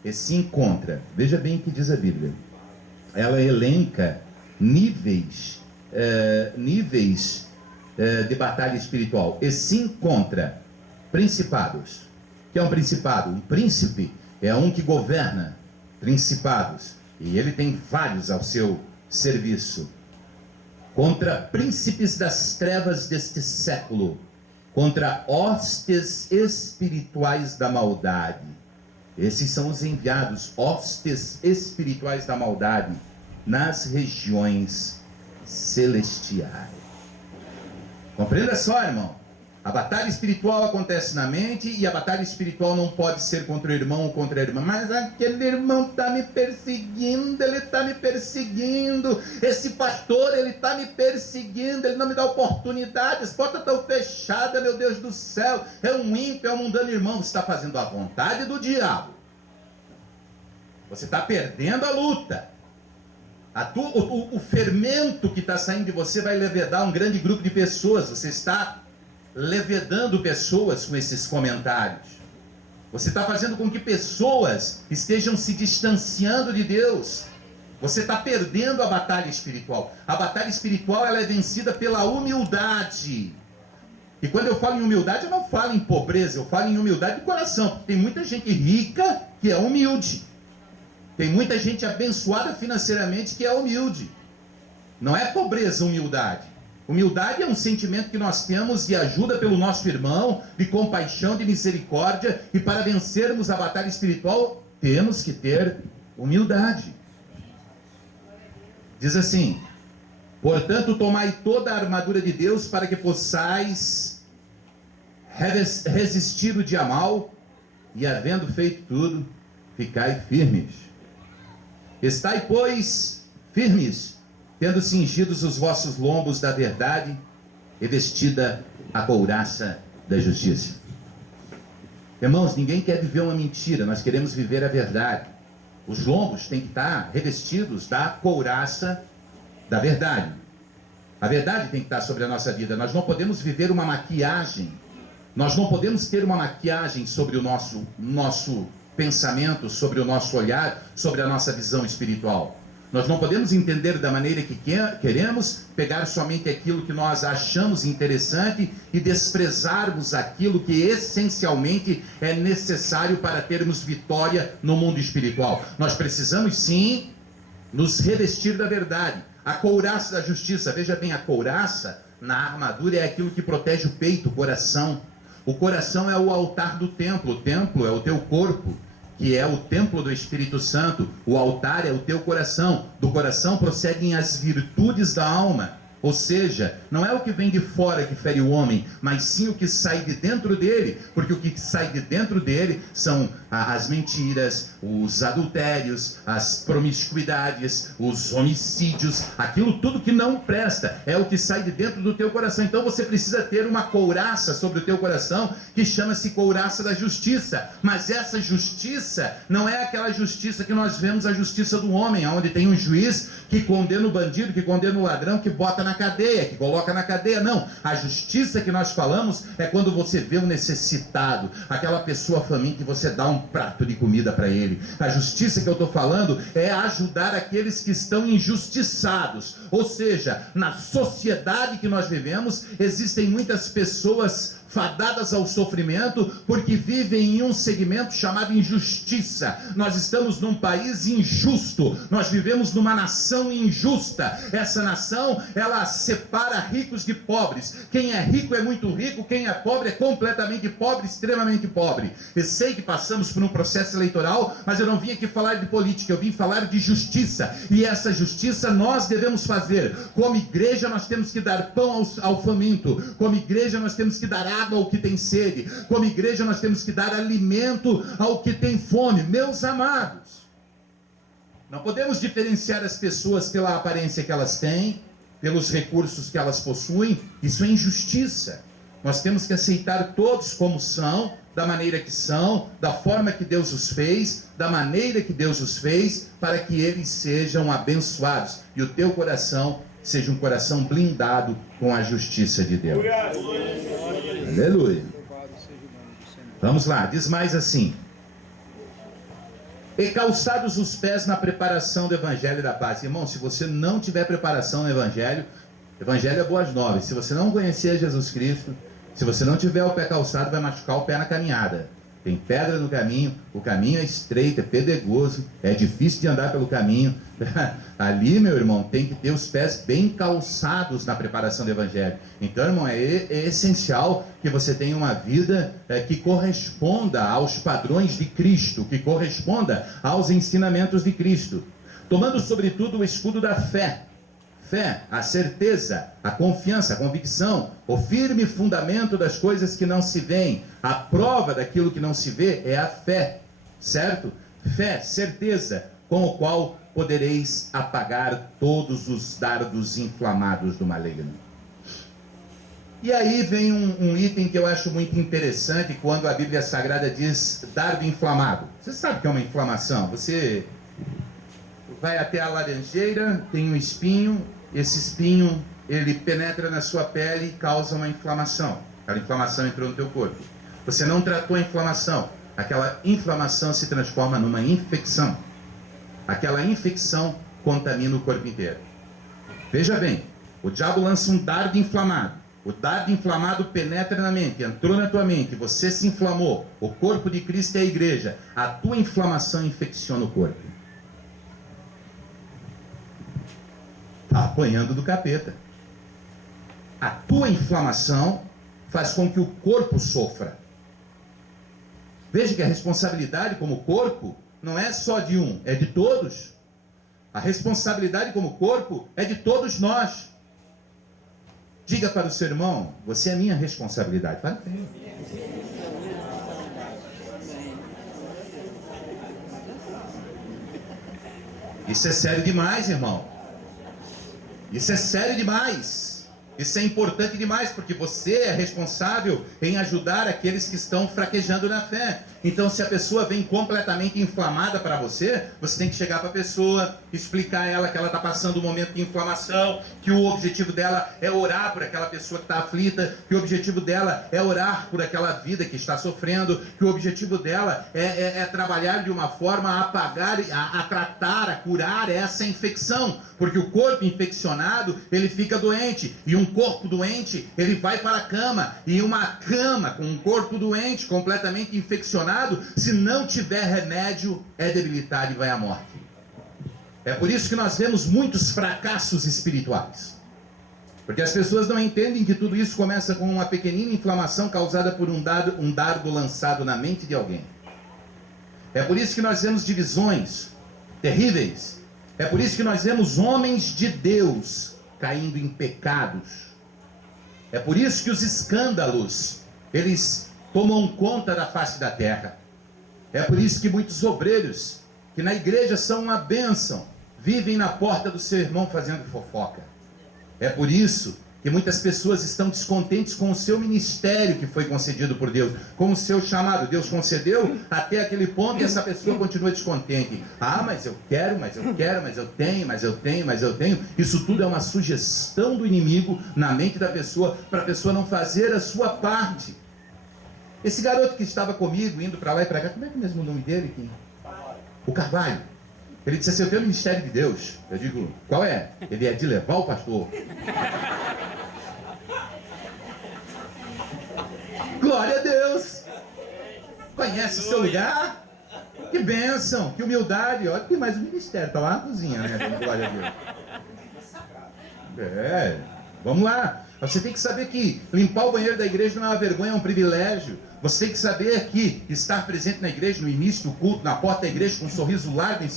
e sim contra. Veja bem o que diz a Bíblia. Ela elenca níveis de batalha espiritual, e sim contra principados. O que é um principado? Um príncipe é um que governa principados, e ele tem vários ao seu serviço. Contra príncipes das trevas deste século, contra hostes espirituais da maldade. Esses são os enviados, hostes espirituais da maldade, nas regiões celestiais. Compreenda só, irmão. A batalha espiritual acontece na mente, e a batalha espiritual não pode ser contra o irmão ou contra a irmã. Mas aquele irmão está me perseguindo, ele está me perseguindo. Esse pastor, ele está me perseguindo, ele não me dá oportunidade, as portas estão fechadas, meu Deus do céu. É um ímpio, é um mundano. Irmão, você está fazendo a vontade do diabo. Você está perdendo a luta. O fermento que está saindo de você vai levedar um grande grupo de pessoas. Você está levedando pessoas com esses comentários. Você está fazendo com que pessoas estejam se distanciando de Deus. Você está perdendo a batalha espiritual. A batalha espiritual, ela é vencida pela humildade. E quando eu falo em humildade, eu não falo em pobreza, eu falo em humildade de coração. Porque tem muita gente rica que é humilde. Tem muita gente abençoada financeiramente que é humilde. Não é pobreza, humildade. Humildade é um sentimento que nós temos de ajuda pelo nosso irmão, de compaixão, de misericórdia. E para vencermos a batalha espiritual, temos que ter humildade. Diz assim: portanto, tomai toda a armadura de Deus para que possais resistir o dia mal, e havendo feito tudo, ficai firmes. Estai, pois, firmes, tendo cingidos os vossos lombos da verdade e vestida a couraça da justiça. Irmãos, ninguém quer viver uma mentira, nós queremos viver a verdade. Os lombos têm que estar revestidos da couraça da verdade. A verdade tem que estar sobre a nossa vida. Nós não podemos viver uma maquiagem. Nós não podemos ter uma maquiagem sobre o nosso pensamento, sobre o nosso olhar, sobre a nossa visão espiritual. Nós não podemos entender da maneira que queremos, pegar somente aquilo que nós achamos interessante e desprezarmos aquilo que essencialmente é necessário para termos vitória no mundo espiritual. Nós precisamos sim nos revestir da verdade. A couraça da justiça, veja bem, a couraça na armadura é aquilo que protege o peito, o coração. O coração é o altar do templo, o templo é o teu corpo, que é o templo do Espírito Santo. O altar é o teu coração. Do coração procedem as virtudes da alma. Ou seja, não é o que vem de fora que fere o homem, mas sim o que sai de dentro dele. Porque o que sai de dentro dele são as mentiras, os adultérios, as promiscuidades, os homicídios, aquilo tudo que não presta, é o que sai de dentro do teu coração. Então você precisa ter uma couraça sobre o teu coração, que chama-se couraça da justiça. Mas essa justiça não é aquela justiça que nós vemos, a justiça do homem, onde tem um juiz que condena o bandido, que condena o ladrão, que bota na cadeia, que coloca na cadeia. Não, a justiça que nós falamos é quando você vê um necessitado, aquela pessoa faminta, que você dá um prato de comida para ele. A justiça que eu estou falando é ajudar aqueles que estão injustiçados. Ou seja, na sociedade que nós vivemos, existem muitas pessoas fadadas ao sofrimento, porque vivem em um segmento chamado injustiça. Nós estamos num país injusto, nós vivemos numa nação injusta. Essa nação, ela separa ricos de pobres. Quem é rico é muito rico, quem é pobre é completamente pobre, extremamente pobre. Eu sei que passamos por um processo eleitoral, mas eu não vim aqui falar de política, eu vim falar de justiça. E essa justiça nós devemos fazer. Como igreja, nós temos que dar pão ao faminto. Como igreja, nós temos que dar água ao que tem sede. Como igreja, nós temos que dar alimento ao que tem fome. Meus amados, não podemos diferenciar as pessoas pela aparência que elas têm, pelos recursos que elas possuem. Isso é injustiça. Nós temos que aceitar todos como são, da maneira que são, da forma que Deus os fez, da maneira que Deus os fez, para que eles sejam abençoados e o teu coração seja um coração blindado com a justiça de Deus. Aleluia. Vamos lá, diz mais assim: e calçados os pés na preparação do Evangelho da paz. Irmão, se você não tiver preparação no Evangelho é boas novas. Se você não conhecer Jesus Cristo, se você não tiver o pé calçado, vai machucar o pé na caminhada. tem pedra no caminho, o caminho é estreito, é pedregoso, é difícil de andar pelo caminho. Ali, meu irmão, tem que ter os pés bem calçados na preparação do Evangelho. Então, irmão, é essencial que você tenha uma vida que corresponda aos padrões de Cristo, que corresponda aos ensinamentos de Cristo. Tomando, sobretudo, o escudo da fé. Fé, a certeza, a confiança, a convicção, o firme fundamento das coisas que não se veem. A prova daquilo que não se vê é a fé, certo? Fé, certeza, com o qual podereis apagar todos os dardos inflamados do maligno. E aí vem um item que eu acho muito interessante, quando a Bíblia Sagrada diz dardo inflamado. Você sabe o que é uma inflamação? Você vai até a laranjeira, tem um espinho, esse espinho, ele penetra na sua pele e causa uma inflamação. Aquela inflamação entrou no teu corpo. Você não tratou a inflamação. Aquela inflamação se transforma numa infecção. Aquela infecção contamina o corpo inteiro. Veja bem, o diabo lança um dardo inflamado. O dardo inflamado penetra na mente, entrou na tua mente, você se inflamou. O corpo de Cristo é a igreja. A tua inflamação infecciona o corpo. Está apanhando do capeta. A tua inflamação faz com que o corpo sofra. Veja que a responsabilidade como corpo não é só de um, é de todos. A responsabilidade como corpo é de todos nós. Diga para o seu irmão, você é minha responsabilidade. Fala. Isso é sério demais, irmão. Isso é sério demais. Isso é importante demais, porque você é responsável em ajudar aqueles que estão fraquejando na fé. Então, se a pessoa vem completamente inflamada para você, você tem que chegar para a pessoa, explicar a ela que ela está passando um momento de inflamação, que o objetivo dela é orar por aquela pessoa que está aflita, que o objetivo dela é orar por aquela vida que está sofrendo, que o objetivo dela é trabalhar de uma forma a apagar, a tratar, a curar essa infecção, porque o corpo infeccionado, ele fica doente, e um corpo doente, ele vai para a cama, e uma cama com um corpo doente, completamente infeccionado, se não tiver remédio, é debilitar e vai à morte. É por isso que nós vemos muitos fracassos espirituais, porque as pessoas não entendem que tudo isso começa com uma pequenina inflamação causada por um dardo lançado na mente de alguém. É por isso que nós vemos divisões terríveis. É por isso que nós vemos homens de Deus caindo em pecados. É por isso que os escândalos, eles tomam conta da face da terra. É por isso que muitos obreiros, que na igreja são uma bênção, vivem na porta do seu irmão fazendo fofoca. É por isso que muitas pessoas estão descontentes com o seu ministério que foi concedido por Deus, com o seu chamado. Deus concedeu até aquele ponto e essa pessoa continua descontente. Ah, mas eu quero, mas eu quero, mas eu tenho, mas eu tenho, mas eu tenho. Isso tudo é uma sugestão do inimigo na mente da pessoa, para a pessoa não fazer a sua parte. Esse garoto que estava comigo, indo para lá e para cá, como é que é mesmo o nome dele? O Carvalho. Ele disse assim, eu tenho o ministério de Deus. Eu digo, qual é? Ele é de levar o pastor. Glória a Deus. Conhece o seu lugar? Que bênção, que humildade. Olha, tem mais um ministério, está lá na cozinha, né? Glória a Deus. Vamos lá. Você tem que saber que limpar o banheiro da igreja não é uma vergonha, é um privilégio. Você tem que saber que estar presente na igreja, no início do culto, na porta da igreja, com um sorriso largo em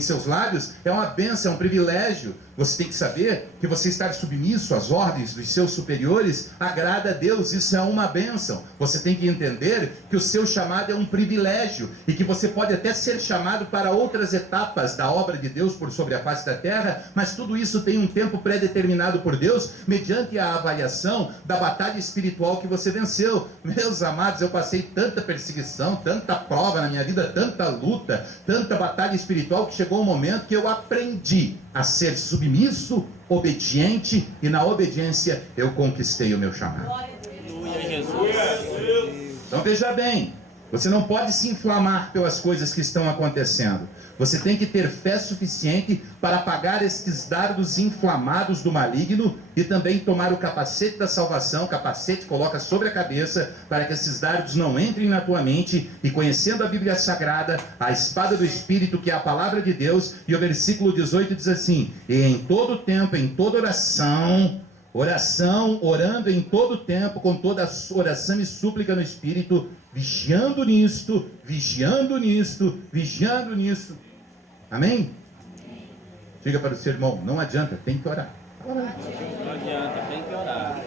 seus lábios, é uma bênção, é um privilégio. Você tem que saber que você estar submisso às ordens dos seus superiores agrada a Deus, isso é uma bênção. Você tem que entender que o seu chamado é um privilégio e que você pode até ser chamado para outras etapas da obra de Deus por sobre a face da terra, mas tudo isso tem um tempo pré-determinado por Deus, mediante a avaliação da batalha espiritual que você venceu. Meus amados, eu passei tanta perseguição, tanta prova na minha vida, tanta luta, tanta batalha espiritual, que chegou um momento que eu aprendi a ser submisso, obediente, e na obediência eu conquistei o meu chamado. Aleluia, Jesus. Então veja bem, Você não pode se inflamar pelas coisas que estão acontecendo. Você tem que ter fé suficiente para apagar estes dardos inflamados do maligno e também tomar o capacete da salvação. O capacete coloca sobre a cabeça para que esses dardos não entrem na tua mente. E conhecendo a Bíblia Sagrada, a espada do Espírito, que é a palavra de Deus, e o versículo 18 diz assim: e em todo tempo, em toda oração, orando em todo tempo, com toda oração e súplica no Espírito, vigiando nisto, vigiando nisto, vigiando nisto. Amém? Diga para o seu irmão, não adianta, tem que orar. Não adianta, tem que orar.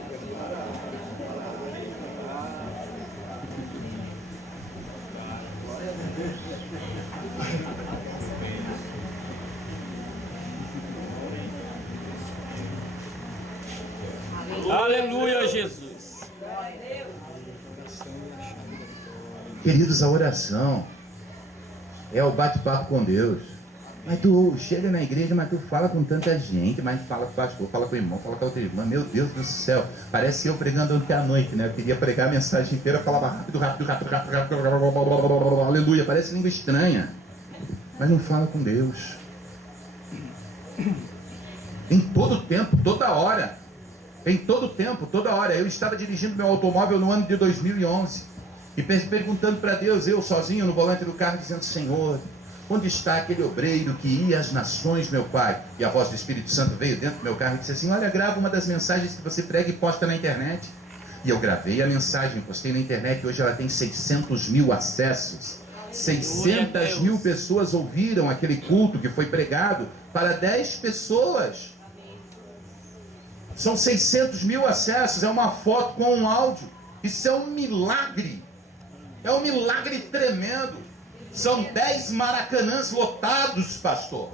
Aleluia, Jesus. Queridos, a oração é o bate-papo com Deus. Mas tu chega na igreja, mas tu fala com tanta gente, mas fala com o pastor, fala com o irmão, fala com a outra irmã. Meu Deus do céu, parece eu pregando ontem à noite, né? Eu queria pregar a mensagem inteira, eu falava rápido, aleluia, parece língua estranha. Mas não fala com Deus. Em todo tempo, toda hora. Em todo tempo, toda hora. Eu estava dirigindo meu automóvel no ano de 2011 e perguntando para Deus, eu sozinho no volante do carro, dizendo: Senhor, onde está aquele obreiro que ia às nações, meu Pai? E a voz do Espírito Santo veio dentro do meu carro e disse assim: olha, grava uma das mensagens que você prega e posta na internet. E eu gravei a mensagem, postei na internet, e hoje ela tem 600 mil acessos. 600 mil pessoas ouviram aquele culto que foi pregado para 10 pessoas. São 600 mil acessos, é uma foto com um áudio. Isso é um milagre. É um milagre tremendo. São 10 maracanãs lotados, pastor.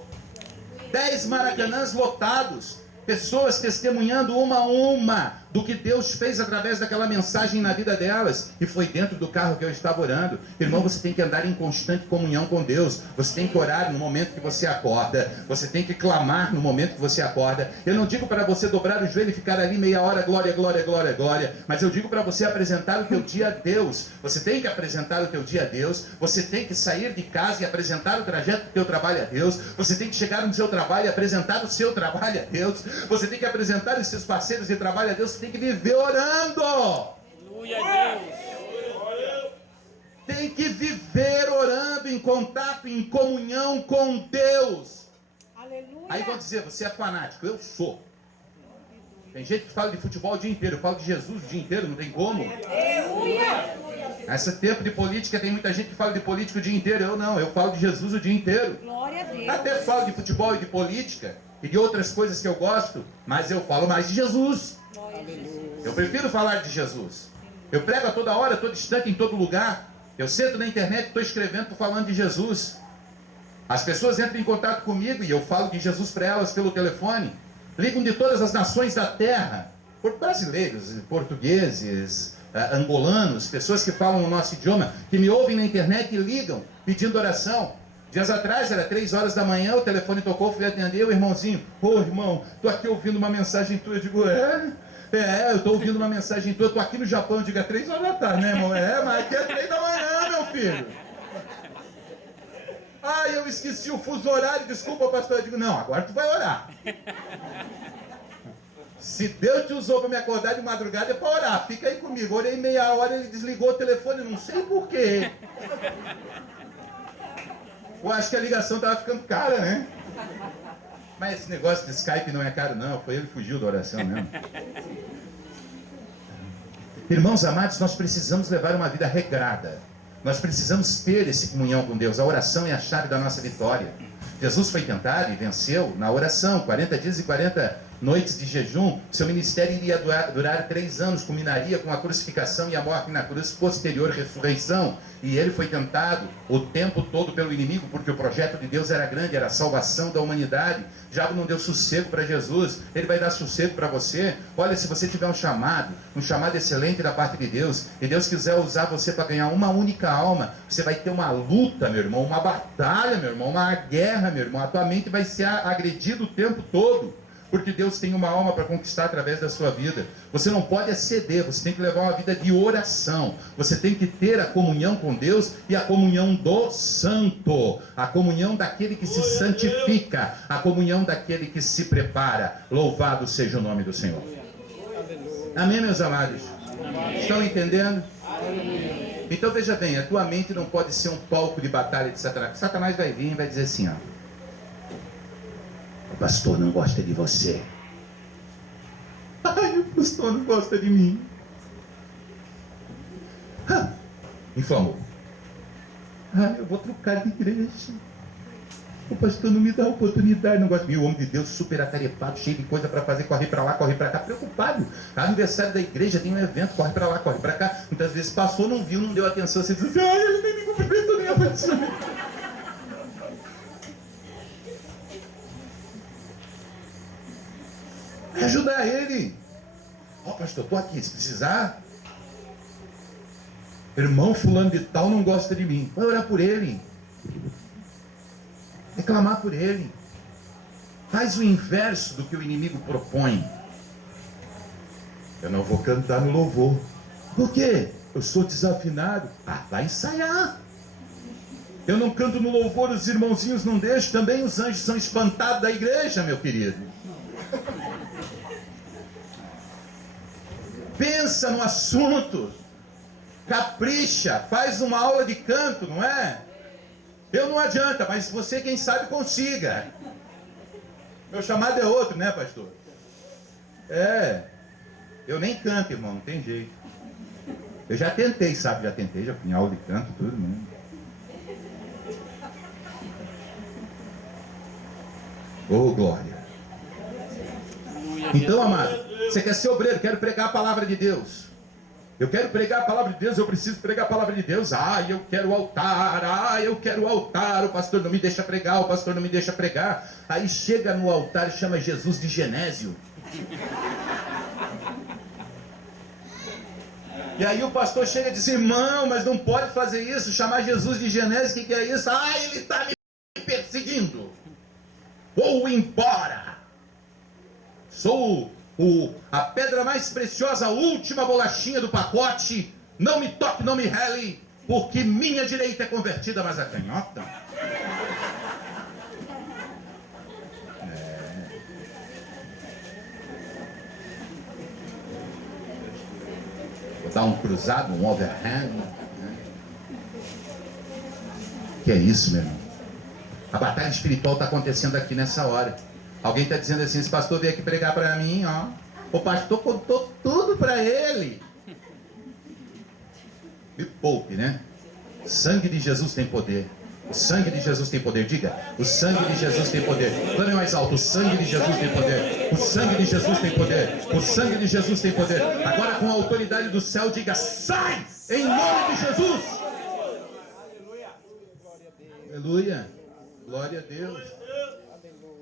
10 maracanãs lotados. Pessoas testemunhando uma a uma do que Deus fez através daquela mensagem na vida delas. E foi dentro do carro que eu estava orando. Irmão, você tem que andar em constante comunhão com Deus. Você tem que orar no momento que você acorda. Você tem que clamar no momento que você acorda. Eu não digo para você dobrar o joelho e ficar ali meia hora, glória, glória, glória, glória. Mas eu digo para você apresentar o teu dia a Deus. Você tem que apresentar o teu dia a Deus. Você tem que sair de casa e apresentar o trajeto do teu trabalho a Deus. Você tem que chegar no seu trabalho e apresentar o seu trabalho a Deus. Você tem que apresentar os seus parceiros de trabalho a Deus. Você tem que viver orando. Aleluia, Deus. Tem que viver orando, em contato, em comunhão com Deus. Aleluia. Aí vão dizer, você é fanático. Eu sou. Tem gente que fala de futebol o dia inteiro. Eu falo de Jesus o dia inteiro, não tem como. Aleluia. Nesse tempo de política tem muita gente que fala de política o dia inteiro. Eu não, eu falo de Jesus o dia inteiro. Glória a Deus. Até falo de futebol e de política e de outras coisas que eu gosto, mas eu falo mais de Jesus. Eu prefiro falar de Jesus. Eu prego a toda hora, a todo instante, em todo lugar. Eu sento na internet e estou escrevendo, estou falando de Jesus. As pessoas entram em contato comigo e eu falo de Jesus para elas pelo telefone. Ligam de todas as nações da terra, por brasileiros, portugueses, angolanos, pessoas que falam o nosso idioma, que me ouvem na internet e ligam pedindo oração. Dias atrás, era 3 horas da manhã, o telefone tocou, fui atender, o irmãozinho: ô irmão, estou aqui ouvindo uma mensagem tua. Eu digo: eu estou ouvindo uma mensagem tua, estou aqui no Japão. Eu digo: é 3 horas da tarde, né, irmão? Mas aqui é 3 da manhã, meu filho. Eu esqueci o fuso horário, desculpa, pastor. Eu digo: não, agora tu vai orar. Se Deus te usou para me acordar de madrugada, é para orar. Fica aí comigo. Orei meia hora, ele desligou o telefone, não sei porquê. Eu acho que a ligação estava ficando cara, né? Mas esse negócio de Skype não é caro, não. Foi ele que fugiu da oração mesmo. Irmãos amados, nós precisamos levar uma vida regrada. Nós precisamos ter essa comunhão com Deus. A oração é a chave da nossa vitória. Jesus foi tentado e venceu na oração. 40 dias e 40 noites de jejum. Seu ministério iria durar 3 anos. Culminaria com a crucificação e a morte na cruz, posterior ressurreição. E ele foi tentado o tempo todo pelo inimigo, porque o projeto de Deus era grande, era a salvação da humanidade. O diabo não deu sossego para Jesus, ele vai dar sossego para você. Olha, se você tiver um chamado excelente da parte de Deus, e Deus quiser usar você para ganhar uma única alma, você vai ter uma luta, meu irmão, uma batalha, meu irmão, uma guerra, meu irmão. A tua mente vai ser agredida o tempo todo. porque Deus tem uma alma para conquistar através da sua vida. Você não pode ceder, você tem que levar uma vida de oração. Você tem que ter a comunhão com Deus e a comunhão do santo, a comunhão daquele que se santifica, a comunhão daquele que se prepara. Louvado seja o nome do Senhor. Amém, meus amados? Estão entendendo? Então veja bem, a tua mente não pode ser um palco de batalha de Satanás. Satanás vai vir e vai dizer assim, ó: o pastor não gosta de você. Ai, o pastor não gosta de mim. Inflamou. Ai, eu vou trocar de igreja. O pastor não me dá oportunidade, não gosta de mim. O homem de Deus super atarefado, cheio de coisa para fazer, corre para lá, corre para cá, preocupado. Aniversário da igreja, tem um evento, corre para lá, corre para cá. Muitas vezes passou, não viu, não deu atenção. Você diz assim: ai, ele nem me cumprimentou, nem apareceu. Ajudar ele. Ó, pastor, estou aqui, se precisar. Irmão fulano de tal não gosta de mim. Vai orar por ele. Reclamar por ele. Faz o inverso do que o inimigo propõe. Eu não vou cantar no louvor. Por quê? Eu sou desafinado. Ah, vai ensaiar. Eu não canto no louvor, os irmãozinhos não deixam. Também os anjos são espantados da igreja, meu querido. Pensa no assunto. Capricha. Faz uma aula de canto, não é? Eu não adianta, mas você, quem sabe, consiga. Meu chamado é outro, né, pastor? É. Eu nem canto, irmão, não tem jeito. Eu já tentei, sabe? Já tentei, já fui em aula de canto, tudo, né? Oh, glória. Então, amado, você quer ser obreiro, quero pregar a palavra de Deus. Eu quero pregar a palavra de Deus, eu preciso pregar a palavra de Deus. Ah, eu quero altar, eu quero altar. O pastor não me deixa pregar, o pastor não me deixa pregar. Aí chega no altar e chama Jesus de Genésio. E aí o pastor chega e diz: irmão, mas não pode fazer isso, chamar Jesus de Genésio, o que é isso? Ah, ele está me perseguindo. Vou embora. Sou a pedra mais preciosa, a última bolachinha do pacote. Não me toque, não me rele, porque minha direita é convertida, mas a canhota. Vou dar um cruzado, um overhand. Que é isso, meu irmão? A batalha espiritual está acontecendo aqui nessa hora. Alguém está dizendo assim: esse pastor veio aqui pregar para mim, ó. O pastor contou tudo para ele. Me poupe, né? O sangue de Jesus tem poder. O sangue de Jesus tem poder. Diga: o sangue de Jesus tem poder. Clame mais alto: o sangue de Jesus tem poder. O sangue de Jesus tem poder. O sangue de Jesus tem poder. Agora, com a autoridade do céu, diga: sai! Em nome de Jesus! Aleluia! Glória a Deus!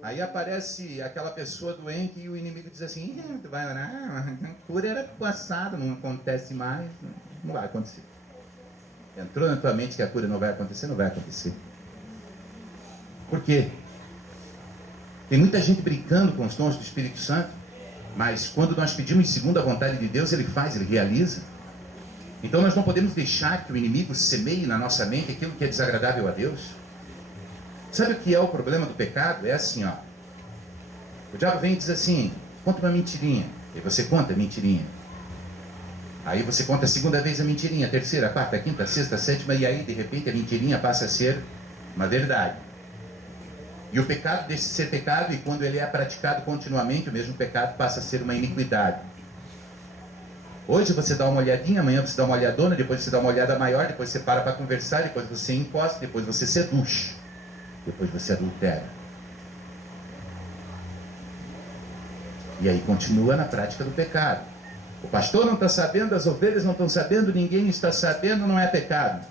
Aí aparece aquela pessoa doente e o inimigo diz assim: tu vai orar, a cura era passada, não acontece mais. Não vai acontecer. Entrou na tua mente que a cura não vai acontecer? Não vai acontecer. Por quê? Tem muita gente brincando com os dons do Espírito Santo, mas quando nós pedimos segundo a vontade de Deus, Ele faz, Ele realiza. Então nós não podemos deixar que o inimigo semeie na nossa mente aquilo que é desagradável a Deus. Sabe o que é o problema do pecado? É assim, ó. O diabo vem e diz assim: conta uma mentirinha. E você conta a mentirinha. Aí você conta a segunda vez a mentirinha, a terceira, a quarta, a quinta, a sexta, a sétima, e aí de repente a mentirinha passa a ser uma verdade. E o pecado deixa de ser pecado, e quando ele é praticado continuamente, o mesmo pecado passa a ser uma iniquidade. Hoje você dá uma olhadinha, amanhã você dá uma olhadona, depois você dá uma olhada maior, depois você para conversar, depois você encosta, depois você seduz. Depois você adultera. E aí continua na prática do pecado. O pastor não está sabendo, as ovelhas não estão sabendo, ninguém está sabendo, não é pecado.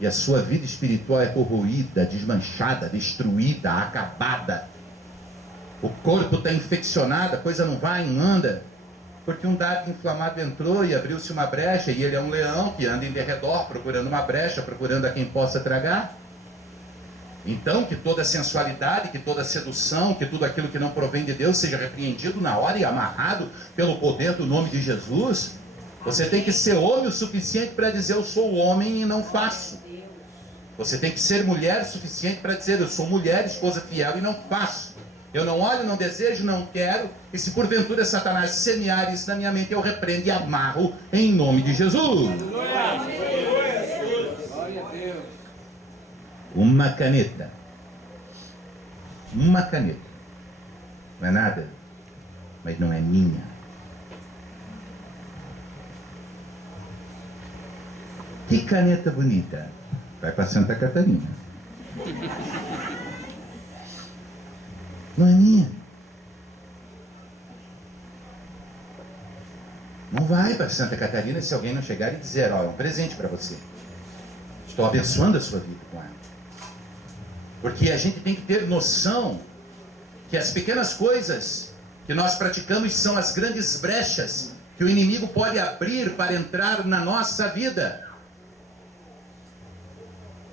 E a sua vida espiritual é corroída, desmanchada, destruída, acabada. O corpo está infeccionado, a coisa não vai, não anda. Porque um dardo inflamado entrou e abriu-se uma brecha, e ele é um leão que anda em derredor, procurando uma brecha, procurando a quem possa tragar. Então, que toda sensualidade, que toda sedução, que tudo aquilo que não provém de Deus seja repreendido na hora e amarrado pelo poder do nome de Jesus. Você tem que ser homem o suficiente para dizer eu sou homem e não faço. Você tem que ser mulher o suficiente para dizer eu sou mulher, esposa fiel e não faço. Eu não olho, não desejo, não quero. E se porventura Satanás semear isso na minha mente, eu repreendo e amarro em nome de Jesus. Uma caneta. Uma caneta. Não é nada, mas não é minha. Que caneta bonita. Vai para Santa Catarina. Não é minha. Não vai para Santa Catarina se alguém não chegar e dizer, ó, é um presente para você. Estou abençoando a sua vida com ela. Porque a gente tem que ter noção que as pequenas coisas que nós praticamos são as grandes brechas que o inimigo pode abrir para entrar na nossa vida.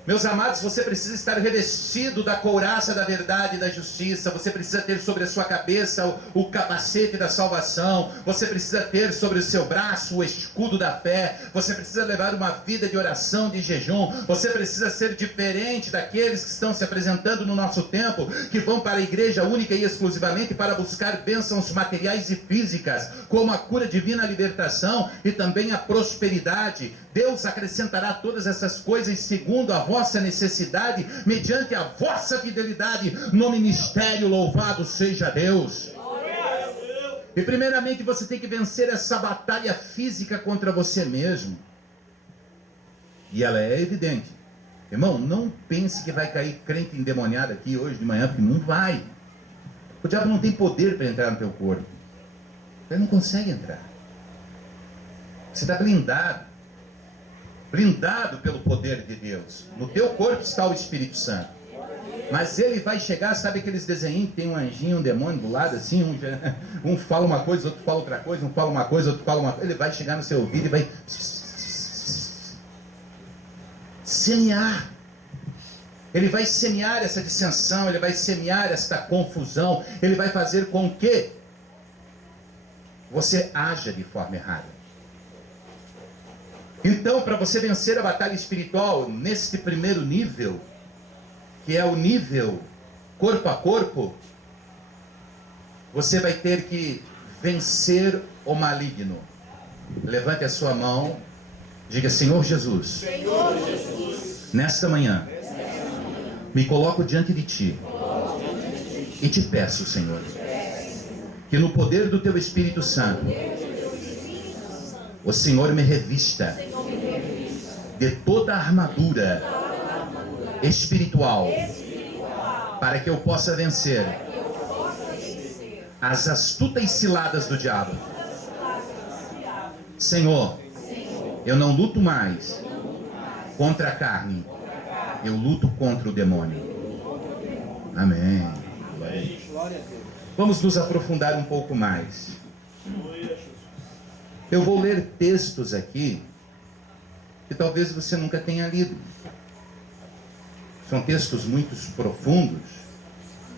Meus amados, você precisa estar revestido da couraça da verdade e da justiça. Você precisa ter sobre a sua cabeça o capacete da salvação. Você precisa ter sobre o seu braço o escudo da fé. Você precisa levar uma vida de oração, de jejum. Você precisa ser diferente daqueles que estão se apresentando no nosso tempo, que vão para a igreja única e exclusivamente para buscar bênçãos materiais e físicas, como a cura divina, a libertação e também a prosperidade. Deus acrescentará todas essas coisas segundo a vossa necessidade, mediante a vossa fidelidade no ministério. Louvado seja Deus. E primeiramente você tem que vencer essa batalha física contra você mesmo. E ela é evidente. Irmão, não pense que vai cair crente endemoniado aqui hoje de manhã, porque não vai. O diabo não tem poder para entrar no teu corpo. Ele não consegue entrar. Você está blindado. Blindado pelo poder de Deus. No teu corpo está o Espírito Santo. Mas ele vai chegar, sabe aqueles desenhinhos que tem um anjinho, um demônio do lado assim, um fala uma coisa, outro fala outra coisa, um fala uma coisa, outro fala uma coisa. Ele vai chegar no seu ouvido e vai semear. Ele vai semear essa dissensão, ele vai semear esta confusão, ele vai fazer com que você haja de forma errada. Então, para você vencer a batalha espiritual neste primeiro nível, que é o nível corpo a corpo, você vai ter que vencer o maligno. Levante a sua mão, diga: Senhor Jesus, nesta manhã, me coloco diante de Ti e te peço, Senhor, que no poder do Teu Espírito Santo, o Senhor me revista de toda a armadura espiritual, para que eu possa vencer as astutas ciladas do diabo. Senhor, eu não luto mais contra a carne, eu luto contra o demônio. Amém. Vamos nos aprofundar um pouco mais. Eu vou ler textos aqui que talvez você nunca tenha lido. São textos muito profundos.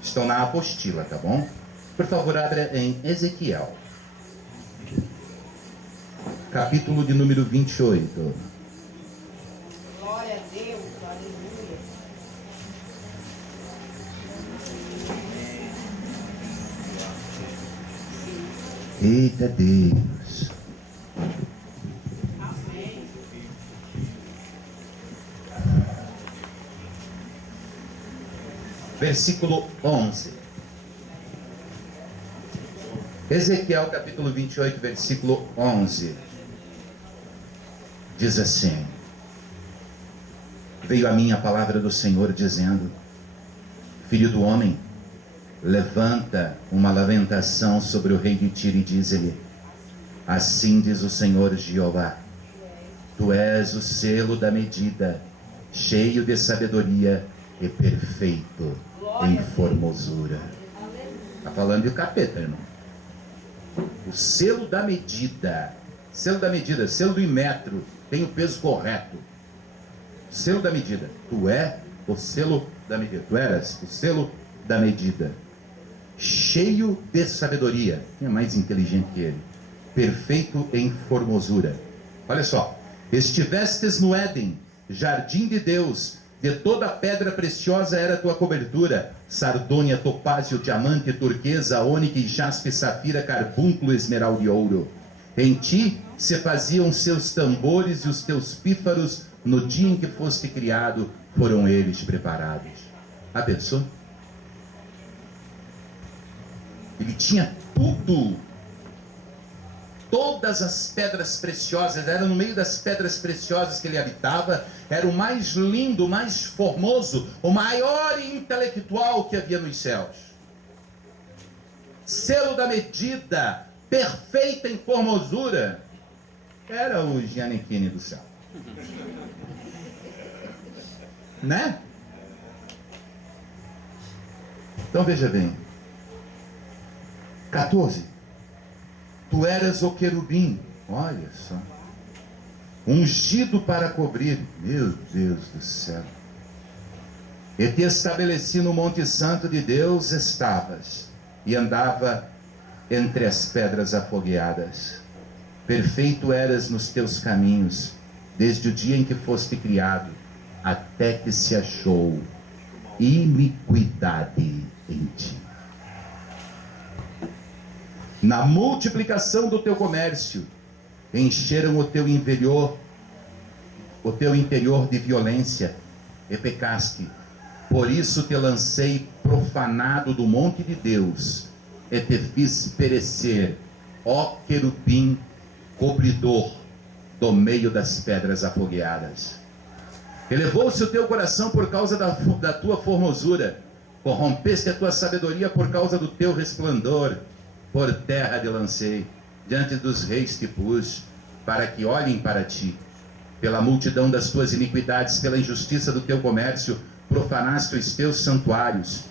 Estão na apostila, tá bom? Por favor, abra em Ezequiel. Capítulo de número 28. Glória a Deus, aleluia. Eita Deus. Versículo 11. Ezequiel capítulo 28, versículo 11. Diz assim: veio a mim a palavra do Senhor dizendo: filho do homem, levanta uma lamentação sobre o rei de Tiro e diz-lhe: assim diz o Senhor Jeová, tu és o selo da medida, cheio de sabedoria e perfeito em formosura. Está falando de capeta, irmão. O selo da medida, selo do metro, tem o peso correto. Selo da medida, tu é o selo da medida. Tu eras o selo da medida. Cheio de sabedoria. Quem é mais inteligente que ele? Perfeito em formosura. Olha só. Estivestes no Éden, jardim de Deus. De toda pedra preciosa era a tua cobertura. Sardônia, topázio, diamante, turquesa, ônix, jaspe, safira, carbúnculo, esmeralda e ouro. Em ti se faziam seus tambores e os teus pífaros, no dia em que foste criado, foram eles preparados. A pessoa? Ele tinha tudo. Todas as pedras preciosas, era no meio das pedras preciosas que ele habitava, era o mais lindo, o mais formoso, o maior intelectual que havia nos céus. Selo da medida, perfeita em formosura, era o Giannichini do céu. Né? Então veja bem. 14. Tu eras o querubim, olha só, ungido para cobrir, meu Deus do céu. E te estabeleci no Monte Santo de Deus estavas, e andava entre as pedras afogueadas. Perfeito eras nos teus caminhos, desde o dia em que foste criado, até que se achou iniquidade em ti. Na multiplicação do teu comércio, encheram o teu interior de violência, e pecaste. Por isso te lancei profanado do monte de Deus, e te fiz perecer, ó querubim cobridor, do meio das pedras afogueadas. Elevou-se o teu coração por causa da tua formosura, corrompeste a tua sabedoria por causa do teu resplendor. Por terra te lancei, diante dos reis te pus, para que olhem para ti. Pela multidão das tuas iniquidades, pela injustiça do teu comércio, profanaste os teus santuários.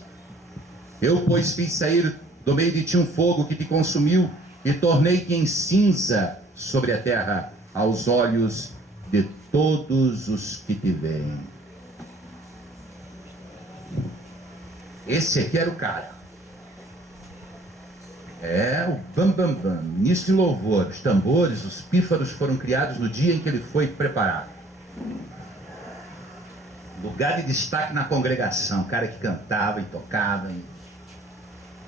Eu, pois, fiz sair do meio de ti um fogo que te consumiu, e tornei-te em cinza sobre a terra, aos olhos de todos os que te veem. Esse aqui era o cara. É o bam bam bam, ministro de louvor. Os tambores, os pífaros foram criados no dia em que ele foi preparado. Lugar de destaque na congregação, cara que cantava e tocava, e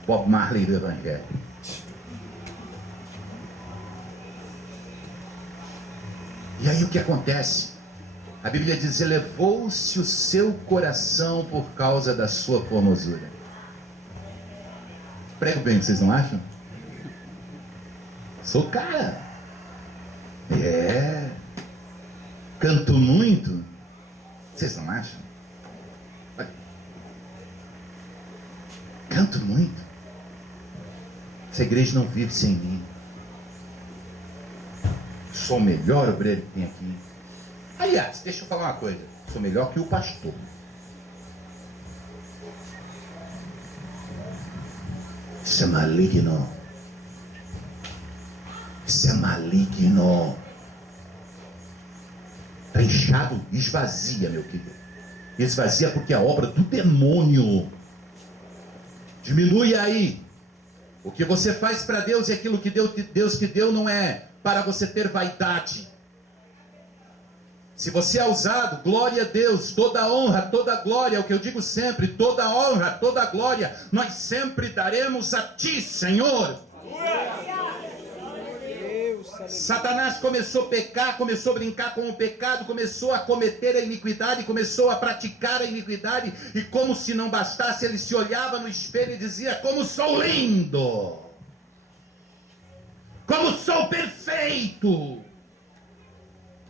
Bob Marley do Evangelho. E aí o que acontece? A Bíblia diz: elevou-se o seu coração por causa da sua formosura. Prego bem, vocês não acham? Sou cara. É. Canto muito. Vocês não acham? Canto muito. Essa igreja não vive sem mim. Sou o melhor obreiro que tem aqui. Aliás, deixa eu falar uma coisa. Sou melhor que o pastor. Isso é maligno. Isso é maligno. Está inchado, esvazia, meu querido. Esvazia porque é a obra do demônio. Diminui aí. O que você faz para Deus e aquilo que Deus te deu não é para você ter vaidade. Se você é usado, glória a Deus, toda honra, toda glória, é o que eu digo sempre, toda honra, toda glória, nós sempre daremos a Ti, Senhor. Satanás começou a pecar, começou a brincar com o pecado, começou a cometer a iniquidade, começou a praticar a iniquidade, e como se não bastasse, ele se olhava no espelho e dizia: como sou lindo, como sou perfeito,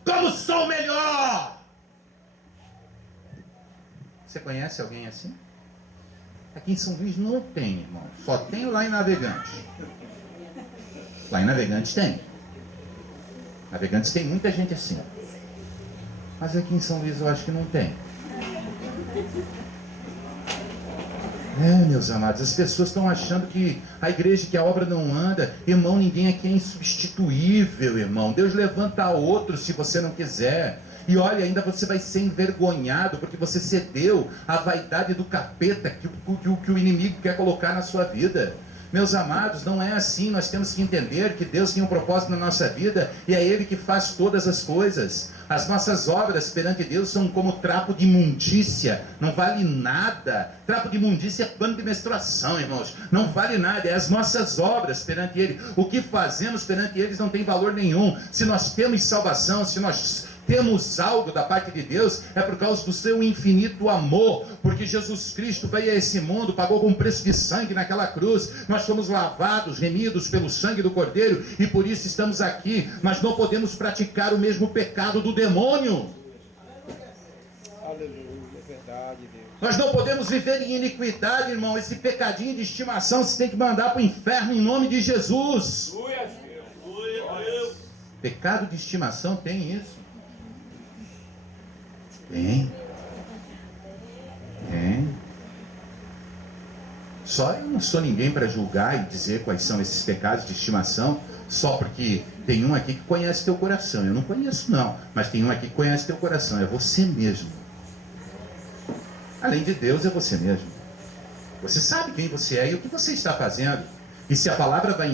como sou melhor. Você conhece alguém assim? Aqui em São Luís não tem, irmão. Só tem lá em Navegantes. Lá em Navegantes tem. Navegantes tem muita gente assim. Mas aqui em São Luís eu acho que não tem. Meus amados, as pessoas estão achando que a igreja, que a obra não anda. Irmão, ninguém aqui é insubstituível, irmão. Deus levanta outro se você não quiser. E olha, ainda você vai ser envergonhado, porque você cedeu à vaidade do capeta que o inimigo quer colocar na sua vida. Meus amados, não é assim. Nós temos que entender que Deus tem um propósito na nossa vida e é Ele que faz todas as coisas. As nossas obras perante Deus são como trapo de imundícia, não vale nada. Trapo de imundícia é pano de menstruação, irmãos, não vale nada. É as nossas obras perante Ele. O que fazemos perante eles não tem valor nenhum. Se nós temos salvação, se nós temos algo da parte de Deus, é por causa do seu infinito amor, porque Jesus Cristo veio a esse mundo, pagou com preço de sangue naquela cruz, nós fomos lavados, remidos pelo sangue do Cordeiro, e por isso estamos aqui. Mas não podemos praticar o mesmo pecado do demônio. Aleluia, é verdade, Deus. Nós não podemos viver em iniquidade, irmão. Esse pecadinho de estimação você tem que mandar para o inferno em nome de Jesus. Pecado de estimação tem isso. Tem. Só eu não sou ninguém para julgar e dizer quais são esses pecados de estimação, só porque tem um aqui que conhece teu coração. Eu não conheço não, mas tem um aqui que conhece teu coração. É você mesmo. Além de Deus, é você mesmo. Você sabe quem você é e o que você está fazendo. E se a palavra vai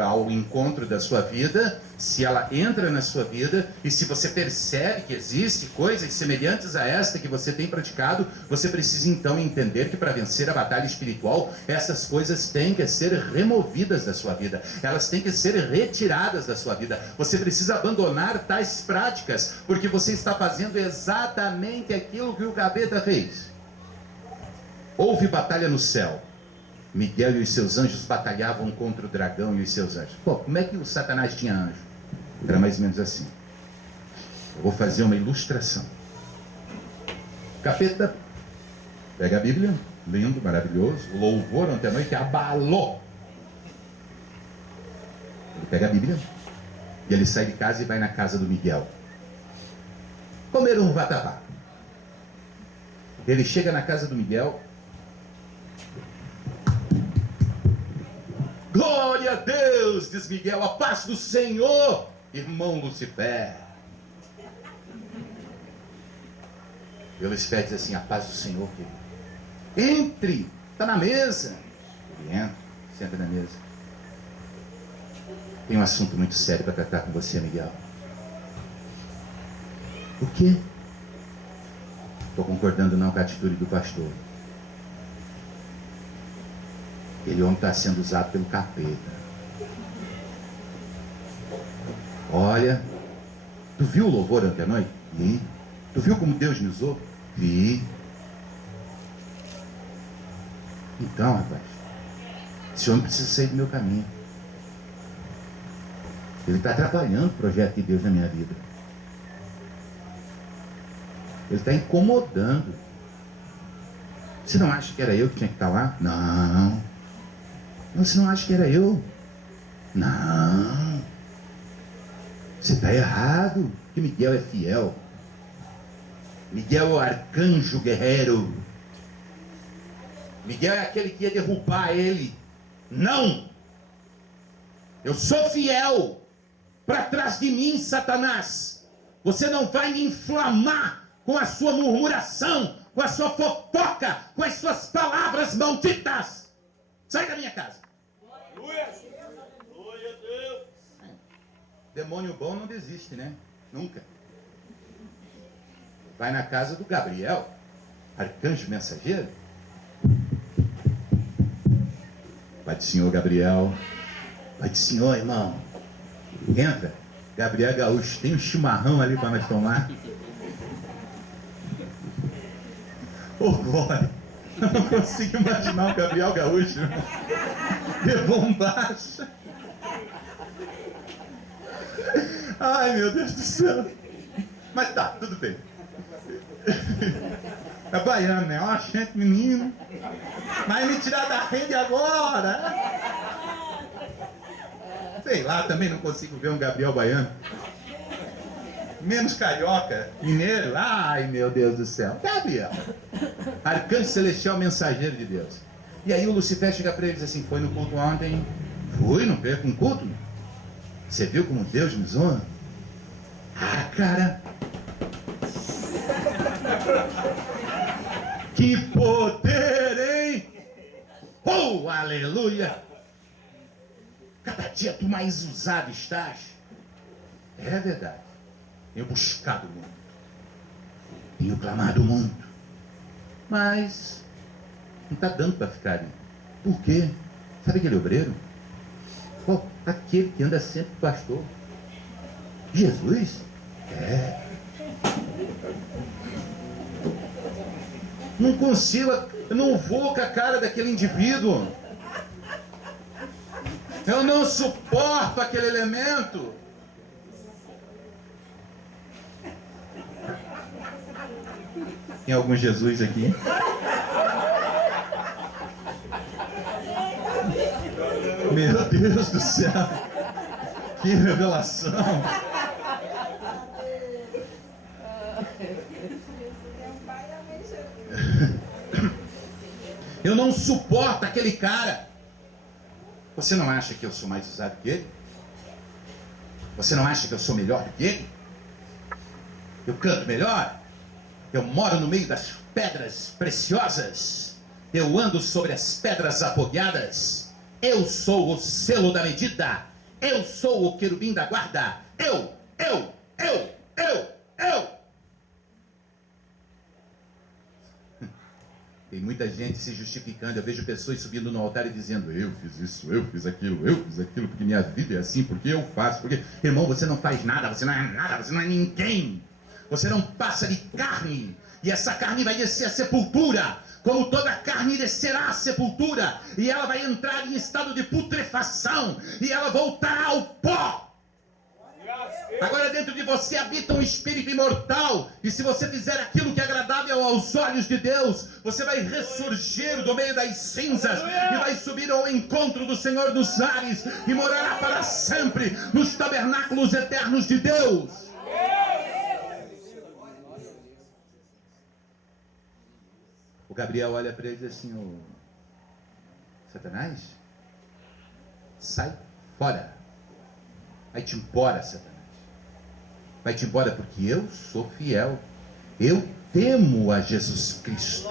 ao encontro da sua vida, se ela entra na sua vida, e se você percebe que existem coisas semelhantes a esta que você tem praticado, você precisa então entender que para vencer a batalha espiritual, essas coisas têm que ser removidas da sua vida. Elas têm que ser retiradas da sua vida. Você precisa abandonar tais práticas, porque você está fazendo exatamente aquilo que o capeta fez. Houve batalha no céu. Miguel e os seus anjos batalhavam contra o dragão e os seus anjos. Pô, como é que o Satanás tinha anjo? Era mais ou menos assim. Eu vou fazer uma ilustração. Capeta pega a Bíblia, lindo, maravilhoso, o louvor ontem à noite abalou. Ele pega a Bíblia e ele sai de casa e vai na casa do Miguel comer um vatapá. Ele chega na casa do Miguel. Glória a Deus, diz Miguel, a paz do Senhor, irmão Lucifer. E Lucifer diz assim, a paz do Senhor, querido. Entre, está na mesa. Ele entra, senta na mesa. Tem um assunto muito sério para tratar com você, Miguel. O quê? Estou concordando não com a atitude do pastor. Aquele homem está sendo usado pelo capeta. Olha, tu viu o louvor ontem à noite? Vi. Tu viu como Deus me usou? Vi. Então, rapaz, esse homem precisa sair do meu caminho. Ele está atrapalhando o projeto de Deus na minha vida. Ele está incomodando. Você não acha que era eu que tinha que estar lá? Não. Você não acha que era eu? Não. Você está errado. Que Miguel é fiel. Miguel é o arcanjo guerreiro. Miguel é aquele que ia derrubar ele. Não. Eu sou fiel. Para trás de mim, Satanás. Você não vai me inflamar com a sua murmuração, com a sua fofoca, com as suas palavras malditas. Sai da minha casa. Demônio bom não desiste, né? Nunca. Vai na casa do Gabriel, arcanjo mensageiro. Pai do Senhor, Gabriel. Pai do Senhor, irmão. Entra. Gabriel Gaúcho, tem um chimarrão ali para nós tomar. Ô, glória. Eu não consigo imaginar o Gabriel Gaúcho. De bombacha. Ai, meu Deus do céu. Mas tá, tudo bem. É baiano, né? Ó, gente, menino. Mas me tirar da rede agora. Sei lá, também não consigo ver um Gabriel baiano. Menos carioca, mineiro. Ai, meu Deus do céu. Gabriel. Arcanjo celestial, mensageiro de Deus. E aí o Lucifer chega para ele e diz assim, foi no culto ontem? Fui, não perco um culto. Você viu como Deus me usou? Ah, cara, Que poder, hein? Oh, aleluia! Cada dia tu mais usado estás. É verdade. Tenho buscado muito. Tenho clamado muito. Mas não está dando para ficar ali. Por quê? Sabe aquele obreiro? Qual? Aquele que anda sempre com o pastor. Jesus? É. Não consigo, eu não vou com a cara daquele indivíduo. Eu não suporto aquele elemento. Tem algum Jesus aqui? Meu Deus do céu! Que revelação! Eu não suporto aquele cara. Você não acha que eu sou mais usado que ele? Você não acha que eu sou melhor do que ele? Eu canto melhor? Eu moro no meio das pedras preciosas. Eu ando sobre as pedras afogueadas. Eu sou o selo da medida. Eu sou o querubim da guarda. Eu. Tem muita gente se justificando. Eu vejo pessoas subindo no altar e dizendo: eu fiz isso, eu fiz aquilo, porque minha vida é assim, porque eu faço, porque... Irmão, você não faz nada, você não é nada, você não é ninguém. Você não passa de carne. E essa carne vai descer à sepultura, como toda carne descerá à sepultura. E ela vai entrar em estado de putrefação. E ela voltará ao pó. Agora dentro de você habita um espírito imortal. E se você fizer aquilo que é agradável aos olhos de Deus, você vai ressurgir do meio das cinzas e vai subir ao encontro do Senhor dos ares e morará para sempre nos tabernáculos eternos de Deus. O Gabriel olha para ele e diz assim: ô Satanás, sai fora. Vai-te embora, Satanás. Vai-te embora, porque eu sou fiel. Eu temo a Jesus Cristo.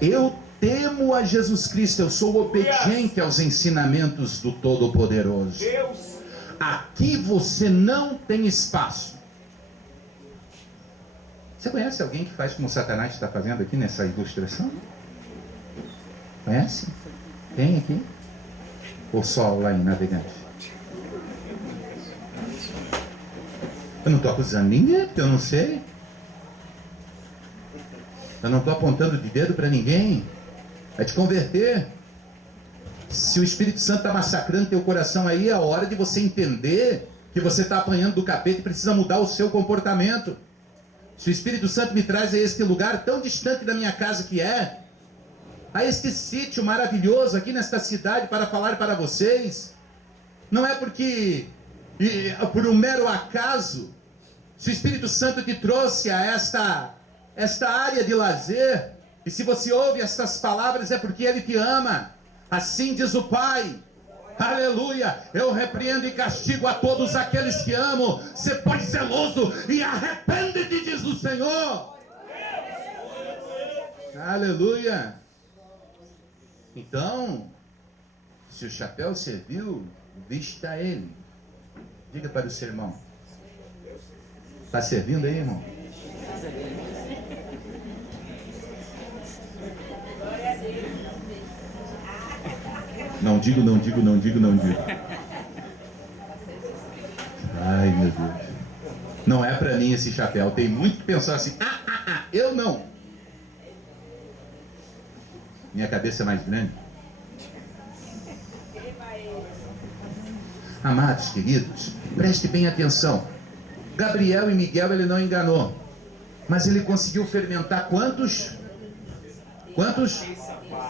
Eu temo a Jesus Cristo. Eu sou obediente aos ensinamentos do Todo-Poderoso. Aqui você não tem espaço. Você conhece alguém que faz como Satanás está fazendo aqui nessa ilustração? Conhece? Tem aqui? Ou só lá em Navegante? Eu não estou acusando ninguém, porque eu não sei. Eu não estou apontando de dedo para ninguém. Vai te converter. Se o Espírito Santo está massacrando teu coração aí, é a hora de você entender que você está apanhando do capeta e precisa mudar o seu comportamento. Se o Espírito Santo me traz a este lugar tão distante da minha casa que é, a este sítio maravilhoso aqui nesta cidade para falar para vocês, não é porque, por um mero acaso, se o Espírito Santo te trouxe a esta área de lazer, e se você ouve estas palavras é porque Ele te ama. Assim diz o Pai. Aleluia, eu repreendo e castigo a todos aqueles que amo. Você pode ser zeloso e arrepende-te, diz o Senhor. Aleluia. Então, se o chapéu serviu, vista ele. Diga para o seu irmão: está servindo aí, irmão? Não digo. Ai, meu Deus. Não é para mim esse chapéu. Tem muito que pensar assim: eu não. Minha cabeça é mais grande. Amados, queridos, preste bem atenção. Gabriel e Miguel ele não enganou, mas ele conseguiu fermentar quantos?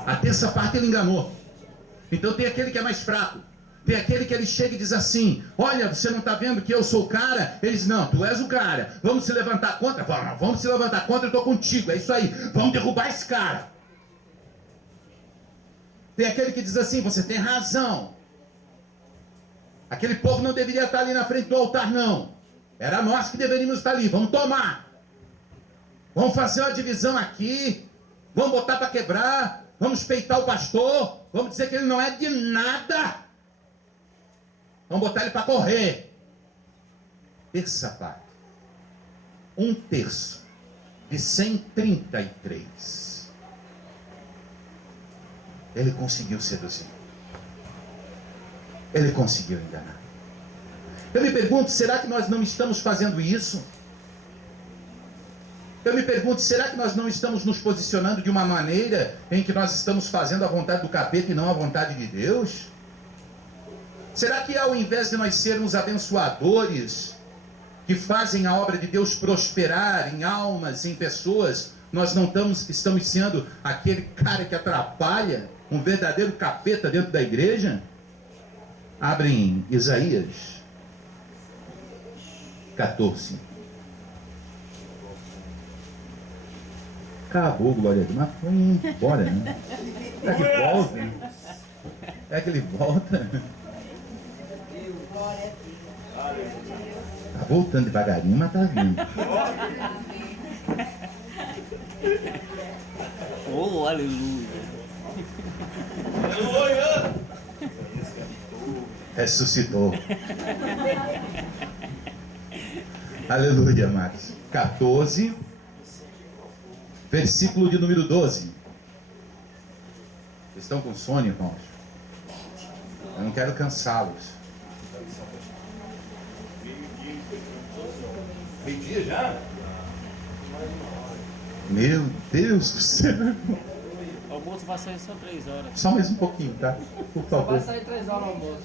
A terça parte ele enganou. Então tem aquele que é mais fraco. Tem aquele que ele chega e diz assim: olha, você não está vendo que eu sou o cara? Ele diz: não, tu és o cara. Vamos se levantar contra? Vamos se levantar contra, eu estou contigo. É isso aí, vamos derrubar esse cara. Tem aquele que diz assim: você tem razão. Aquele povo não deveria estar ali na frente do altar, não. Era nós que deveríamos estar ali, vamos tomar. Vamos fazer uma divisão aqui, vamos botar para quebrar, vamos peitar o pastor, vamos dizer que ele não é de nada. Vamos botar ele para correr. Terça parte. 1/3 de 133. Ele conseguiu seduzir. Ele conseguiu enganar. Eu me pergunto, será que nós não estamos fazendo isso? Eu me pergunto, será que nós não estamos nos posicionando de uma maneira em que nós estamos fazendo a vontade do capeta e não a vontade de Deus? Será que ao invés de nós sermos abençoadores, que fazem a obra de Deus prosperar em almas, em pessoas, nós não estamos sendo aquele cara que atrapalha, um verdadeiro capeta dentro da igreja? Abrem Isaías 14. Acabou, glória a Deus, mas foi embora, né? É que volta. É que ele volta. Tá voltando devagarinho, mas tá vindo. Oh, aleluia. Aleluia. Ressuscitou. Aleluia, Marcos. 14, versículo de número 12. Vocês estão com sono, irmãos? Eu não quero cansá-los. Meio-dia já? Meu Deus do céu. O almoço vai sair só 3 horas. Só mais um pouquinho, tá? Por favor. Vai sair 3 horas o almoço.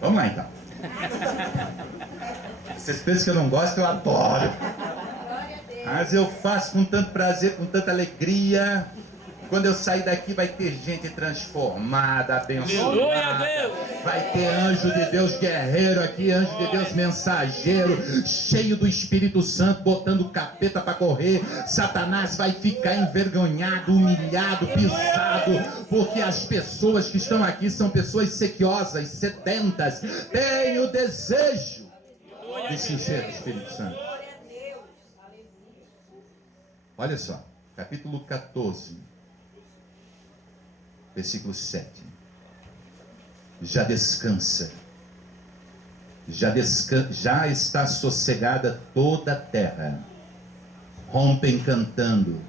Vamos lá, então. Vocês pensam que eu não gosto? Eu adoro. Mas eu faço com tanto prazer, com tanta alegria. Quando eu sair daqui vai ter gente transformada, abençoada. Glória a Deus. Vai ter anjo de Deus guerreiro aqui, anjo de Deus mensageiro, cheio do Espírito Santo, botando o capeta para correr. Satanás vai ficar envergonhado, humilhado, pisado, porque as pessoas que estão aqui são pessoas sequiosas, sedentas, têm o desejo de se encher do Espírito Santo. Olha só, capítulo 14, versículo 7. Já descansa, já está sossegada toda a terra. Rompem cantando,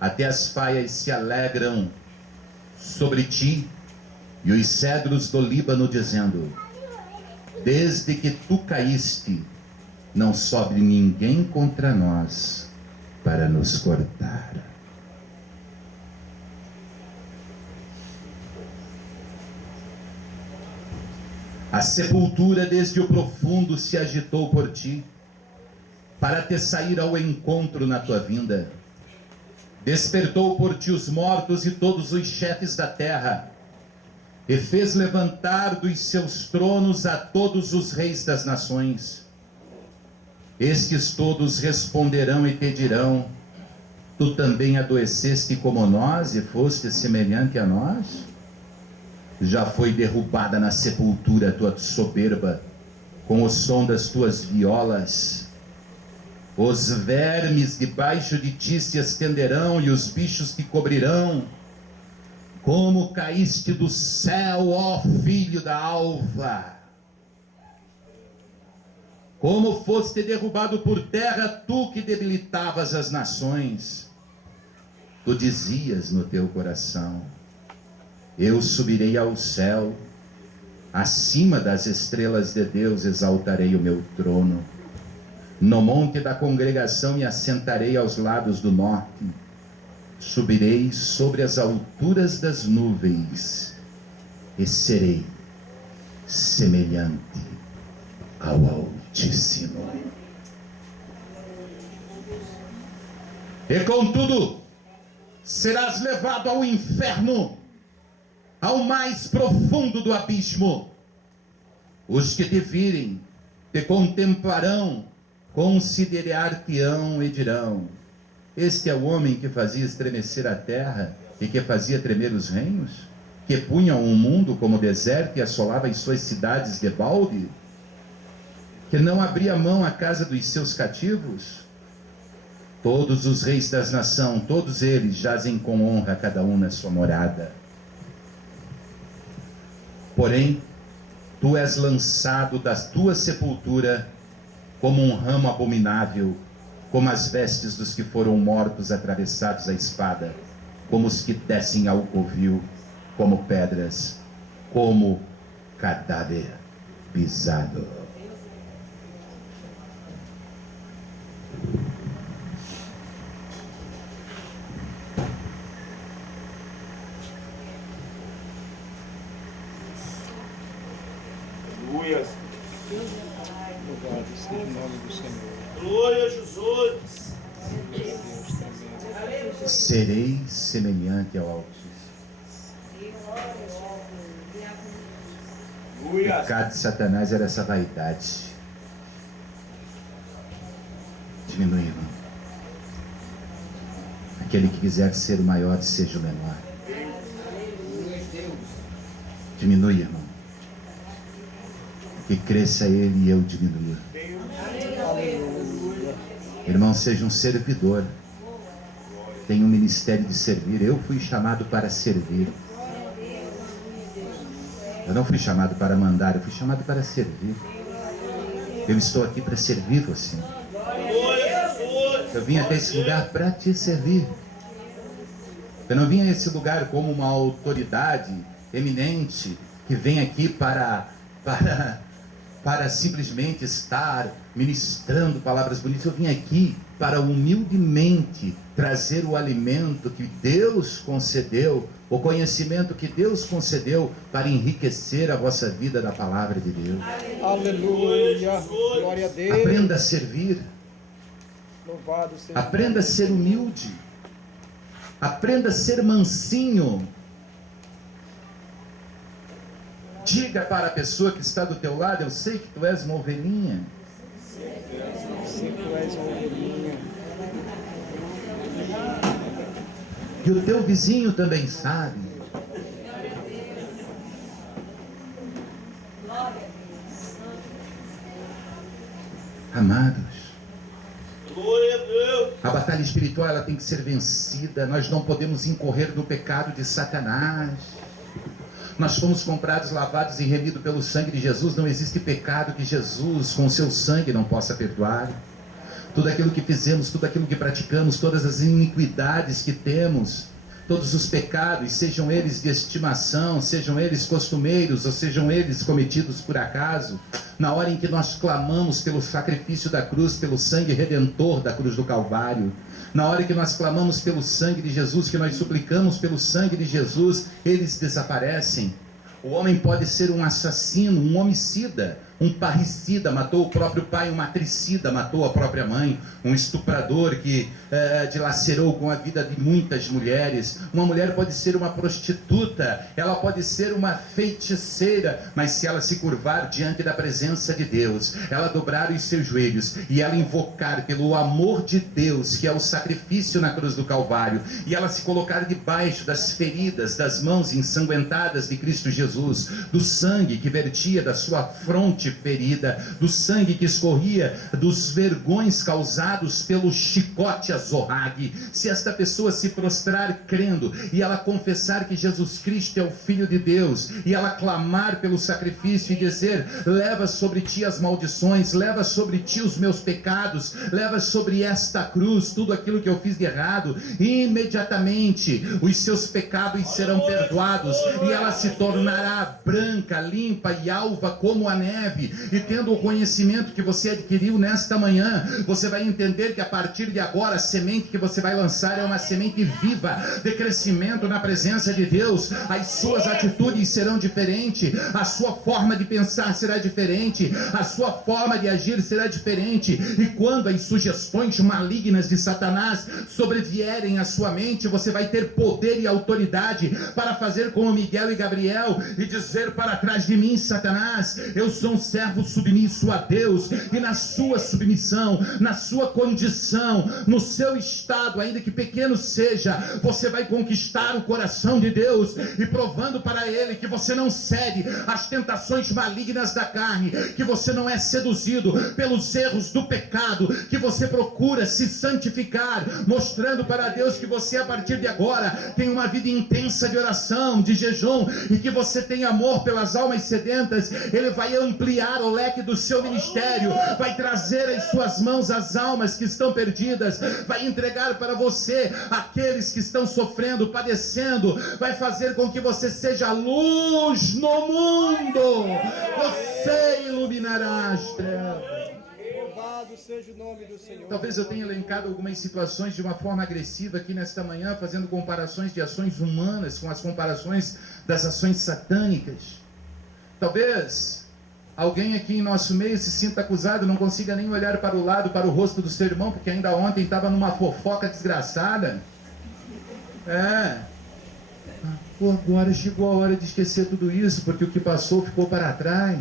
até as faias se alegram sobre ti, e os cedros do Líbano dizendo: desde que tu caíste, não sobe ninguém contra nós para nos cortar. A sepultura desde o profundo se agitou por ti, para te sair ao encontro na tua vinda. Despertou por ti os mortos e todos os chefes da terra, e fez levantar dos seus tronos a todos os reis das nações. Estes todos responderão e te dirão: tu também adoeceste como nós e foste semelhante a nós? Já foi derrubada na sepultura a tua soberba, com o som das tuas violas. Os vermes debaixo de ti se estenderão e os bichos te cobrirão. Como caíste do céu, ó filho da alva! Como foste derrubado por terra, tu que debilitavas as nações. Tu dizias no teu coração: eu subirei ao céu, acima das estrelas de Deus exaltarei o meu trono. No monte da congregação me assentarei aos lados do norte. Subirei sobre as alturas das nuvens e serei semelhante ao Altíssimo. E contudo, serás levado ao inferno, ao mais profundo do abismo. Os que te virem te contemplarão, considerar-te-ão e dirão: este é o homem que fazia estremecer a terra e que fazia tremer os reinos, que punha o mundo como deserto e assolava as suas cidades de balde, que não abria mão à casa dos seus cativos. Todos os reis das nações, todos eles jazem com honra, cada um na sua morada. Porém, tu és lançado da tua sepultura como um ramo abominável, como as vestes dos que foram mortos atravessados à espada, como os que descem ao covil, como pedras, como cadáver pisado. Aleluia. Louvado seja o nome do Senhor. Glória a Jesus. Serei semelhante ao Altíssimo. O Aleluia. pecado de Satanás era essa vaidade. Diminui, irmão. Aquele que quiser ser o maior, seja o menor. Diminui, irmão. Que cresça ele e eu diminua. Irmão, seja um servidor. Tenha um ministério de servir. Eu fui chamado para servir. Eu não fui chamado para mandar, eu fui chamado para servir. Eu estou aqui para servir você. Eu vim até esse lugar para te servir. Eu não vim a esse lugar como uma autoridade eminente que vem aqui para simplesmente estar ministrando palavras bonitas. Eu vim aqui para humildemente trazer o alimento que Deus concedeu, o conhecimento que Deus concedeu para enriquecer a vossa vida da palavra de Deus. Aleluia. Glória a Deus. Aprenda a servir. Louvado seja. Aprenda a ser humilde. Aprenda a ser mansinho. Diga para a pessoa que está do teu lado: eu sei que tu és uma ovelhinha. Se tu és uma ovelhinha. E o teu vizinho também sabe. Amados, Glória a Deus. a batalha espiritual ela tem que ser vencida. Nós não podemos incorrer no pecado de Satanás. Nós fomos comprados, lavados e remidos pelo sangue de Jesus. Não existe pecado que Jesus, com o seu sangue, não possa perdoar. Tudo aquilo que fizemos, tudo aquilo que praticamos, todas as iniquidades que temos, todos os pecados, sejam eles de estimação, sejam eles costumeiros, ou sejam eles cometidos por acaso, na hora em que nós clamamos pelo sacrifício da cruz, pelo sangue redentor da cruz do Calvário, na hora que nós clamamos pelo sangue de Jesus, que nós suplicamos pelo sangue de Jesus, eles desaparecem. O homem pode ser um assassino, um homicida, um parricida, matou o próprio pai, um matricida, matou a própria mãe, um estuprador que dilacerou com a vida de muitas mulheres. Uma mulher pode ser uma prostituta, ela pode ser uma feiticeira, mas se ela se curvar diante da presença de Deus, ela dobrar os seus joelhos e ela invocar pelo amor de Deus, que é o sacrifício na cruz do Calvário, e ela se colocar debaixo das feridas, das mãos ensanguentadas de Cristo Jesus, do sangue que vertia da sua fronte ferida, do sangue que escorria dos vergões causados pelo chicote azorrague, se esta pessoa se prostrar crendo e ela confessar que Jesus Cristo é o Filho de Deus, e ela clamar pelo sacrifício e dizer: leva sobre ti as maldições, leva sobre ti os meus pecados, leva sobre esta cruz tudo aquilo que eu fiz de errado, imediatamente os seus pecados serão perdoados e ela se tornará branca, limpa e alva como a neve. E tendo o conhecimento que você adquiriu nesta manhã, você vai entender que a partir de agora a semente que você vai lançar é uma semente viva de crescimento na presença de Deus. As suas atitudes serão diferentes, a sua forma de pensar será diferente, a sua forma de agir será diferente. E quando as sugestões malignas de Satanás sobrevierem à sua mente, você vai ter poder e autoridade para fazer como Miguel e Gabriel e dizer para trás de mim, Satanás, eu sou um servo submisso a Deus, e na sua submissão, na sua condição, no seu estado, ainda que pequeno seja, você vai conquistar o coração de Deus, e provando para Ele que você não cede às tentações malignas da carne, que você não é seduzido pelos erros do pecado, que você procura se santificar, mostrando para Deus que você, a partir de agora, tem uma vida intensa de oração, de jejum, e que você tem amor pelas almas sedentas. Ele vai ampliar o leque do seu ministério, vai trazer em suas mãos as almas que estão perdidas, vai entregar para você aqueles que estão sofrendo, padecendo, vai fazer com que você seja luz no mundo, você iluminará as trevas. Louvado seja o nome do Senhor. Talvez eu tenha elencado algumas situações de uma forma agressiva aqui nesta manhã, fazendo comparações de ações humanas com as comparações das ações satânicas. Talvez alguém aqui em nosso meio se sinta acusado, não consiga nem olhar para o lado, para o rosto do seu irmão, porque ainda ontem estava numa fofoca desgraçada. Pô, agora chegou a hora de esquecer tudo isso, porque o que passou ficou para trás.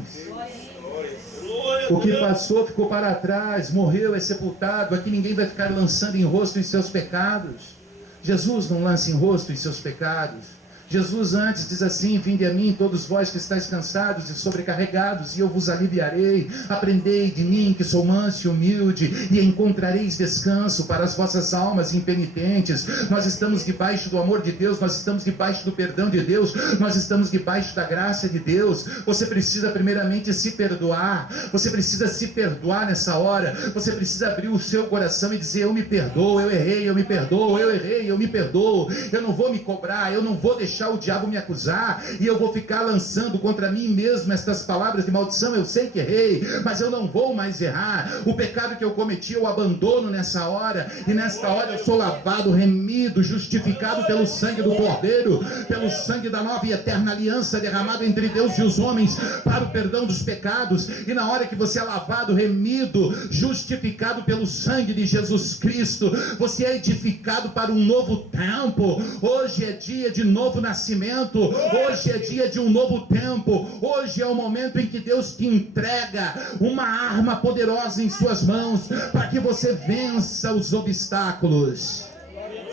O que passou ficou para trás, morreu, é sepultado. Aqui ninguém vai ficar lançando em rosto os seus pecados. Jesus não lança em rosto os seus pecados. Jesus antes diz assim: vinde a mim todos vós que estáis cansados e sobrecarregados, e eu vos aliviarei. Aprendei de mim, que sou manso e humilde, e encontrareis descanso para as vossas almas impenitentes. Nós estamos debaixo do amor de Deus, nós estamos debaixo do perdão de Deus, nós estamos debaixo da graça de Deus. Você precisa primeiramente se perdoar, você precisa se perdoar nessa hora, você precisa abrir o seu coração e dizer: eu me perdoo, eu errei, eu me perdoo, eu errei, eu me perdoo. Eu não vou me cobrar, eu não vou deixar o diabo me acusar, e eu vou ficar lançando contra mim mesmo estas palavras de maldição. Eu sei que errei, mas eu não vou mais errar. O pecado que eu cometi eu abandono nessa hora, e nesta hora eu sou lavado, remido, justificado pelo sangue do Cordeiro, pelo sangue da nova e eterna aliança derramado entre Deus e os homens para o perdão dos pecados. E na hora que você é lavado, remido, justificado pelo sangue de Jesus Cristo, você é edificado para um novo tempo. Hoje é dia de novo nascimento, hoje é dia de um novo tempo, hoje é o momento em que Deus te entrega uma arma poderosa em suas mãos, para que você vença os obstáculos.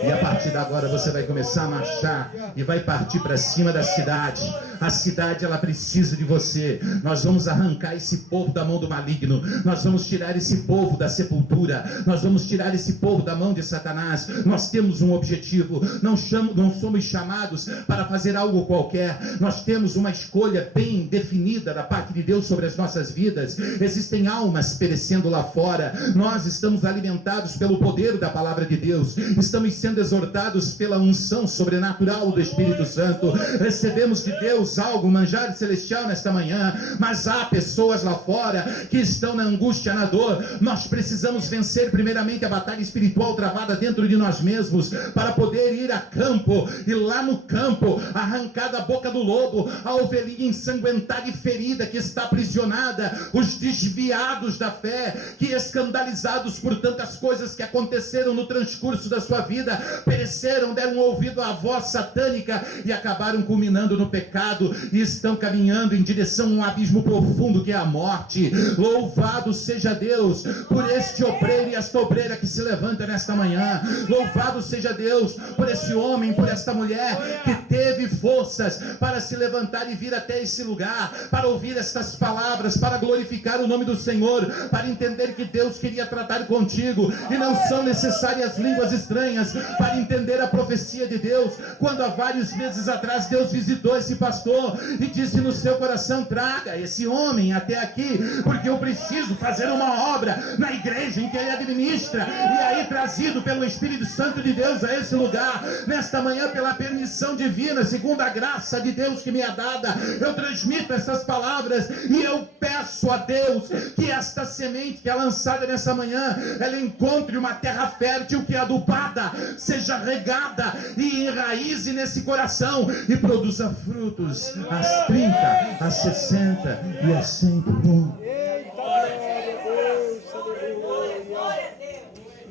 E a partir de agora você vai começar a marchar e vai partir para cima da cidade. A cidade, ela precisa de você. Nós vamos arrancar esse povo da mão do maligno. Nós vamos tirar esse povo da sepultura. Nós vamos tirar esse povo da mão de Satanás. Nós temos um objetivo. Não somos chamados para fazer algo qualquer. Nós temos uma escolha bem definida da parte de Deus sobre as nossas vidas. Existem almas perecendo lá fora. Nós estamos alimentados pelo poder da palavra de Deus. Estamos sendo exortados pela unção sobrenatural do Espírito Santo. Recebemos de Deus algo, manjar celestial nesta manhã, mas há pessoas lá fora que estão na angústia, na dor. Nós precisamos vencer primeiramente a batalha espiritual travada dentro de nós mesmos, para poder ir a campo, e lá no campo, arrancar da boca do lobo a ovelhinha ensanguentada e ferida que está aprisionada, os desviados da fé, que escandalizados por tantas coisas que aconteceram no transcurso da sua vida, pereceram, deram ouvido à voz satânica e acabaram culminando no pecado, e estão caminhando em direção a um abismo profundo que é a morte. Louvado seja Deus por este obreiro e esta obreira que se levanta nesta manhã. Louvado seja Deus por esse homem, por esta mulher que teve forças para se levantar e vir até esse lugar, para ouvir estas palavras, para glorificar o nome do Senhor, para entender que Deus queria tratar contigo, e não são necessárias línguas estranhas para entender a profecia de Deus. Quando há vários meses atrás Deus visitou esse pastor e disse no seu coração: traga esse homem até aqui, porque eu preciso fazer uma obra na igreja em que ele administra. E aí, trazido pelo Espírito Santo de Deus a esse lugar, nesta manhã, pela permissão divina, segundo a graça de Deus que me é dada, eu transmito essas palavras, e eu peço a Deus que esta semente que é lançada nessa manhã, ela encontre uma terra fértil que é adubada, seja regada e enraize nesse coração e produza frutos às 30, às 60 e às 100 por um. Eita, glória a Deus, aleluia.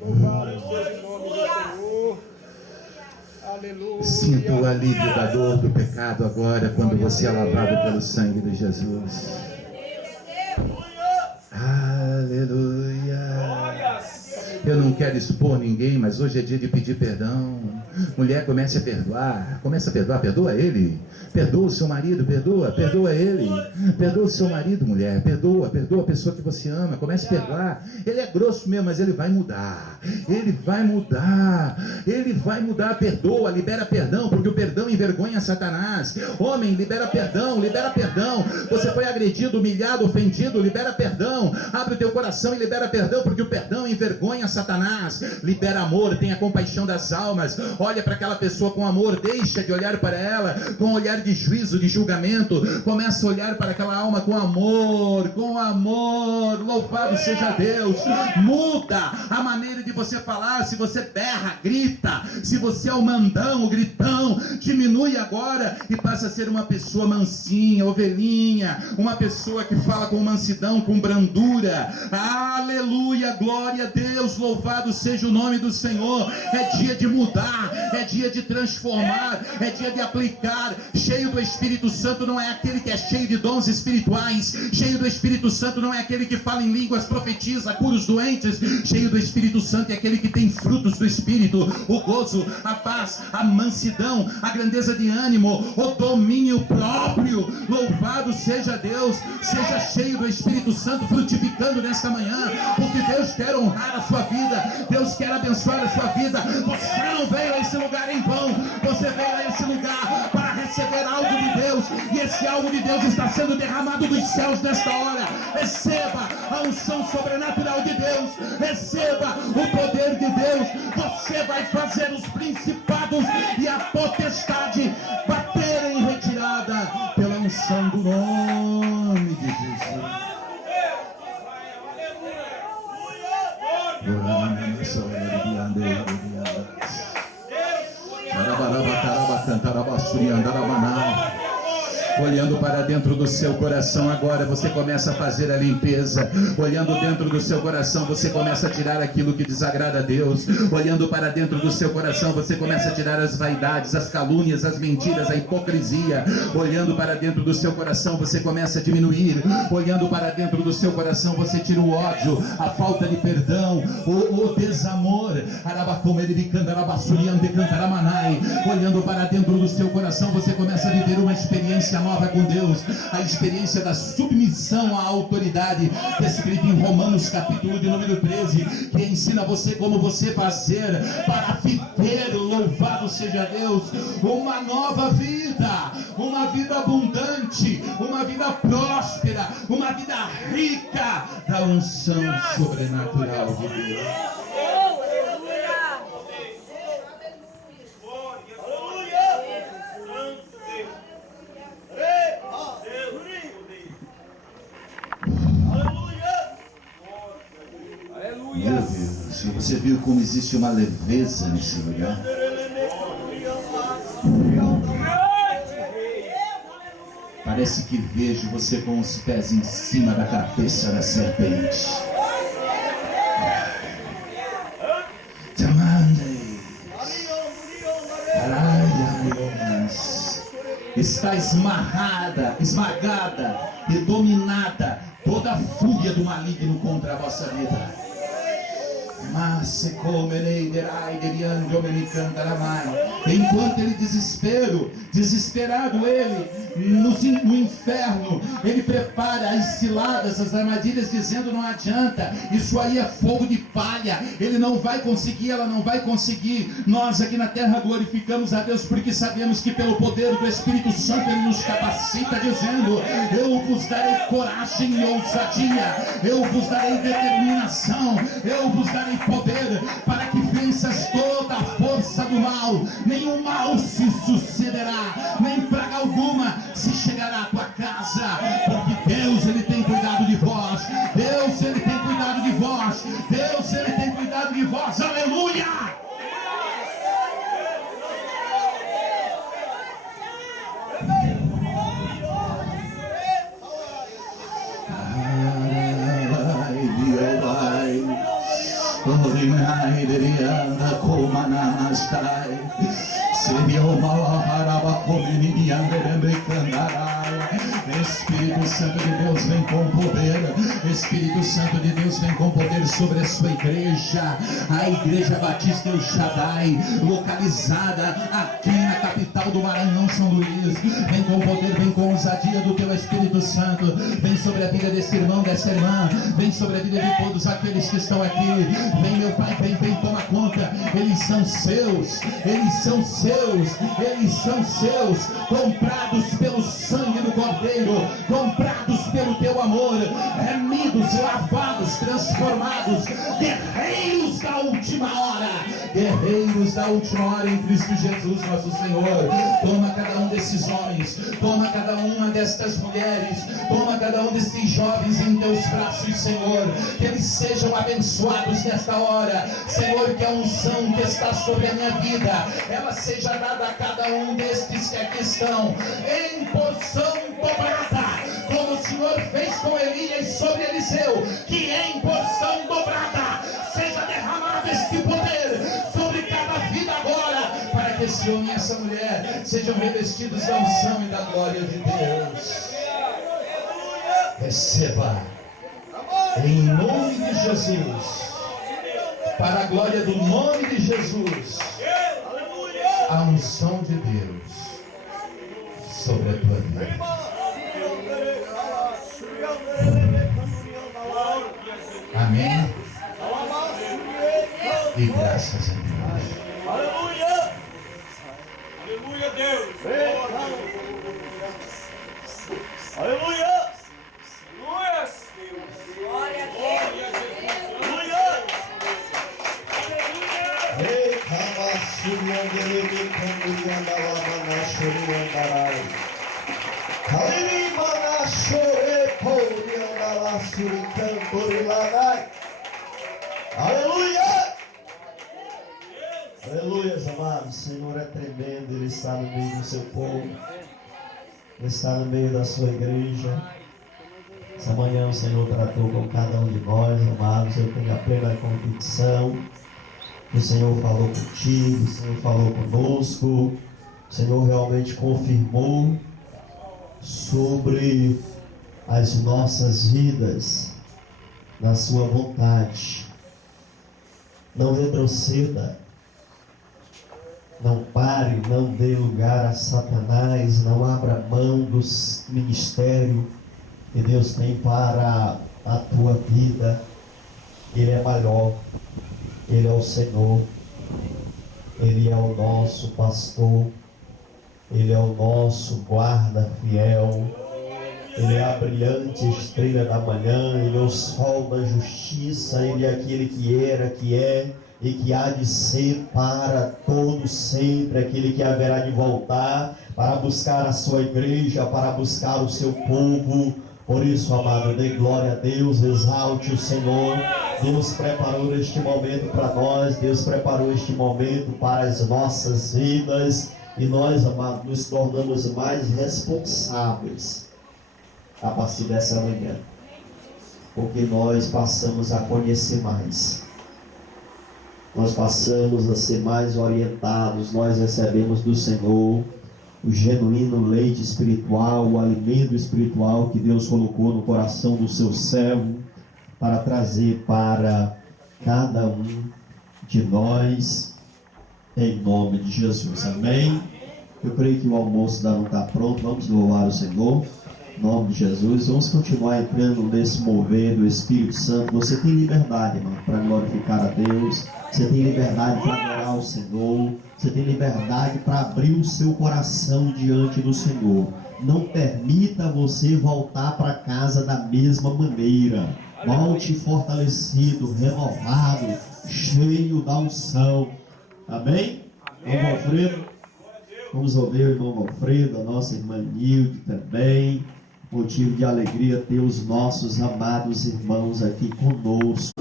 Louvado seja o nome do Senhor. Aleluia. Sinta o alívio da dor do pecado agora, quando você é lavado pelo sangue de Jesus. Aleluia. Eu não quero expor ninguém, mas hoje é dia de pedir perdão. Mulher, comece a perdoar. Começa a perdoar, perdoa ele. Perdoa o seu marido, perdoa ele. Perdoa o seu marido, mulher. Perdoa a pessoa que você ama. Comece a perdoar. Ele é grosso mesmo, mas ele vai mudar. Ele vai mudar. Ele vai mudar. Perdoa, libera perdão, porque o perdão envergonha Satanás. Homem, libera perdão, libera perdão. Você foi agredido, humilhado, ofendido, libera perdão. Abre o teu coração e libera perdão, porque o perdão envergonha Satanás. Libera amor, tenha compaixão das almas. Olha para aquela pessoa com amor, deixa de olhar para ela com um olhar de juízo, de julgamento. Começa a olhar para aquela alma com amor, com amor. Louvado seja Deus. Muda a maneira de você falar. Se você berra, grita. Se você é o mandão, o gritão, diminui agora e passa a ser uma pessoa mansinha, ovelhinha, uma pessoa que fala com mansidão, com brandura. Aleluia, glória a Deus, louvado seja o nome do Senhor. É dia de mudar, é dia de transformar, é dia de aplicar. Cheio do Espírito Santo não é aquele que é cheio de dons espirituais. Cheio do Espírito Santo não é aquele que fala em línguas, profetiza, cura os doentes. Cheio do Espírito Santo é aquele que tem frutos do Espírito: o gozo, a paz, a mansidão, a grandeza de ânimo, o domínio próprio. Louvado seja Deus. Seja cheio do Espírito Santo, frutificando nesta manhã, porque Deus quer honrar a sua vida, Deus quer abençoar a sua vida. Você não veio a esse lugar em vão, você veio a esse lugar para receber algo de Deus, e esse algo de Deus está sendo derramado dos céus nesta hora. Receba a unção sobrenatural de Deus, receba o poder de Deus. Você vai fazer os principados e a potestade baterem em retirada pela unção do nome de Jesus. Olhando para dentro do seu coração agora, você começa a fazer a limpeza. Olhando dentro do seu coração, você começa a tirar aquilo que desagrada a Deus. Olhando para dentro do seu coração, você começa a tirar as vaidades, as calúnias, as mentiras, a hipocrisia. Olhando para dentro do seu coração, você começa a diminuir. Olhando para dentro do seu coração, você tira o ódio, a falta de perdão, o desamor. Olhando para dentro do seu coração, você começa a viver uma experiência nova com Deus, a experiência da submissão à autoridade, descrita em Romanos capítulo de número 13, que ensina você como você fazer para viver, louvado seja Deus, uma nova vida, uma vida abundante, uma vida próspera, uma vida rica da unção sobrenatural de Deus. Meu Deus, você viu como existe uma leveza nesse lugar? Parece que vejo você com os pés em cima da cabeça da serpente. Está esmagada e dominada toda a fúria do maligno contra a vossa vida. Enquanto ele desesperado ele no inferno, ele prepara as ciladas, as armadilhas, dizendo: não adianta, isso aí é fogo de palha, ele não vai conseguir, ela não vai conseguir. Nós aqui na terra glorificamos a Deus porque sabemos que pelo poder do Espírito Santo ele nos capacita, dizendo: eu vos darei coragem e ousadia, eu vos darei determinação, eu vos darei poder para que venças toda a força do mal. Nenhum mal se sucederá, nem praga alguma se chegará à tua casa, porque Deus ele tem cuidado de vós, Deus ele tem cuidado de vós, Deus ele tem cuidado de vós. Aleluia! Espírito Santo de Deus vem com poder. Espírito Santo de Deus vem com poder sobre a sua igreja. A Igreja Batista El Shaddai, localizada aqui na capital do Maranhão, São Luís. Vem com poder, vem com ousadia do teu Espírito Santo. Vem sobre a vida desse irmão, dessa irmã. Vem sobre a vida de todos aqueles que estão aqui. Vem, meu Pai, vem, toma conta. Eles são seus, eles são seus, eles são seus, comprados pelo sangue do Cordeiro, comprados pelo teu amor, remidos, lavados, transformados, guerreiros da última hora, guerreiros da última hora em Cristo Jesus nosso Senhor. Toma cada um desses homens, toma cada uma destas mulheres, toma cada um desses jovens em teus braços, Senhor, que eles sejam abençoados nesta hora, Senhor, que a unção que está sobre a minha vida, ela seja dada a cada um destes que aqui estão, em porção dobrada, como o Senhor fez com Elias sobre Eliseu, que em porção dobrada seja derramado este poder sobre cada vida agora, para que esse homem e essa mulher sejam revestidos da unção e da glória de Deus. Receba, em nome de Jesus, para a glória do nome de Jesus, a unção de Deus sobre a tua vida. Amém. E graças a Deus. Aleluia! Aleluia, Deus! Aleluia! Aleluia! Glória a Deus. Aleluia! Aleluia! Aleluia, amados. O Senhor é tremendo. Ele está no meio do seu povo. Ele está no meio da sua igreja. Essa manhã o Senhor tratou com cada um de nós, amados. Eu tenho a plena convicção que o Senhor falou contigo, o Senhor falou conosco. O Senhor realmente confirmou sobre as nossas vidas, na sua vontade. Não retroceda, não pare, não dê lugar a Satanás, não abra mão do ministério que Deus tem para a tua vida. Ele é maior, Ele é o Senhor, Ele é o nosso pastor, Ele é o nosso guarda fiel, Ele é a brilhante estrela da manhã, Ele é o sol da justiça, Ele é aquele que era, que é e que há de ser para todo sempre, aquele que haverá de voltar para buscar a sua igreja, para buscar o seu povo. Por isso, amado, dê glória a Deus, exalte o Senhor. Deus preparou este momento para nós, Deus preparou este momento para as nossas vidas, e nós, amado, nos tornamos mais responsáveis a partir dessa manhã, porque nós passamos a conhecer mais, nós passamos a ser mais orientados, nós recebemos do Senhor o genuíno leite espiritual, o alimento espiritual que Deus colocou no coração do seu servo para trazer para cada um de nós, em nome de Jesus. Amém? Eu creio que o almoço ainda não está pronto. Vamos louvar o Senhor em nome de Jesus. Vamos continuar entrando nesse mover do Espírito Santo. Você tem liberdade, irmão, para glorificar a Deus. Você tem liberdade para adorar o Senhor. Você tem liberdade para abrir o seu coração diante do Senhor. Não permita você voltar para casa da mesma maneira. Volte fortalecido, renovado, cheio da unção. Amém? Irmão Alfredo? Vamos ouvir o irmão Alfredo, a nossa irmã Nilde também. Motivo de alegria ter os nossos amados irmãos aqui conosco.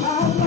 Mas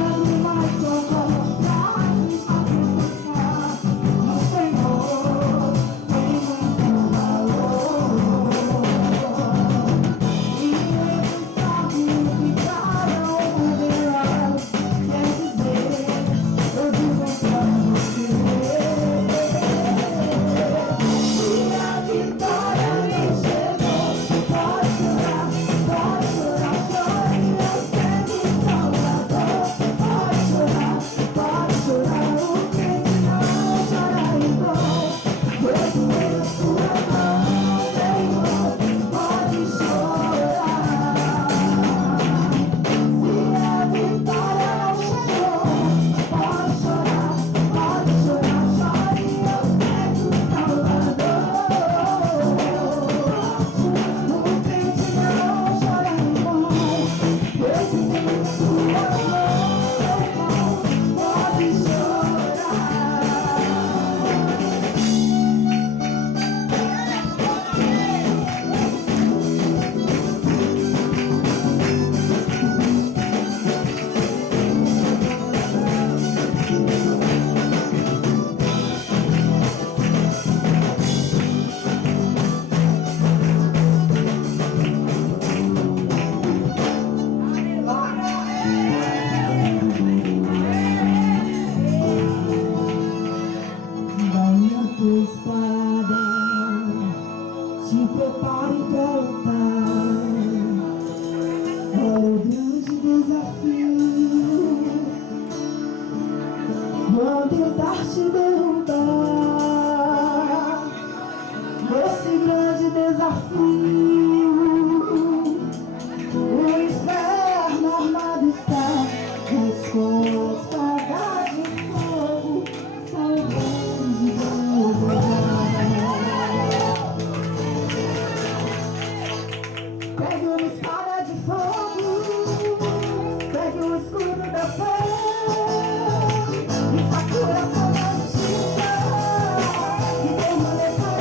vão tentar te derrubar nesse grande desafio. O inferno armado está, mas com espada de fogo salvando pegue uma espada de fogo, pegue o escudo da fé e fatura com a justiça e permaneça.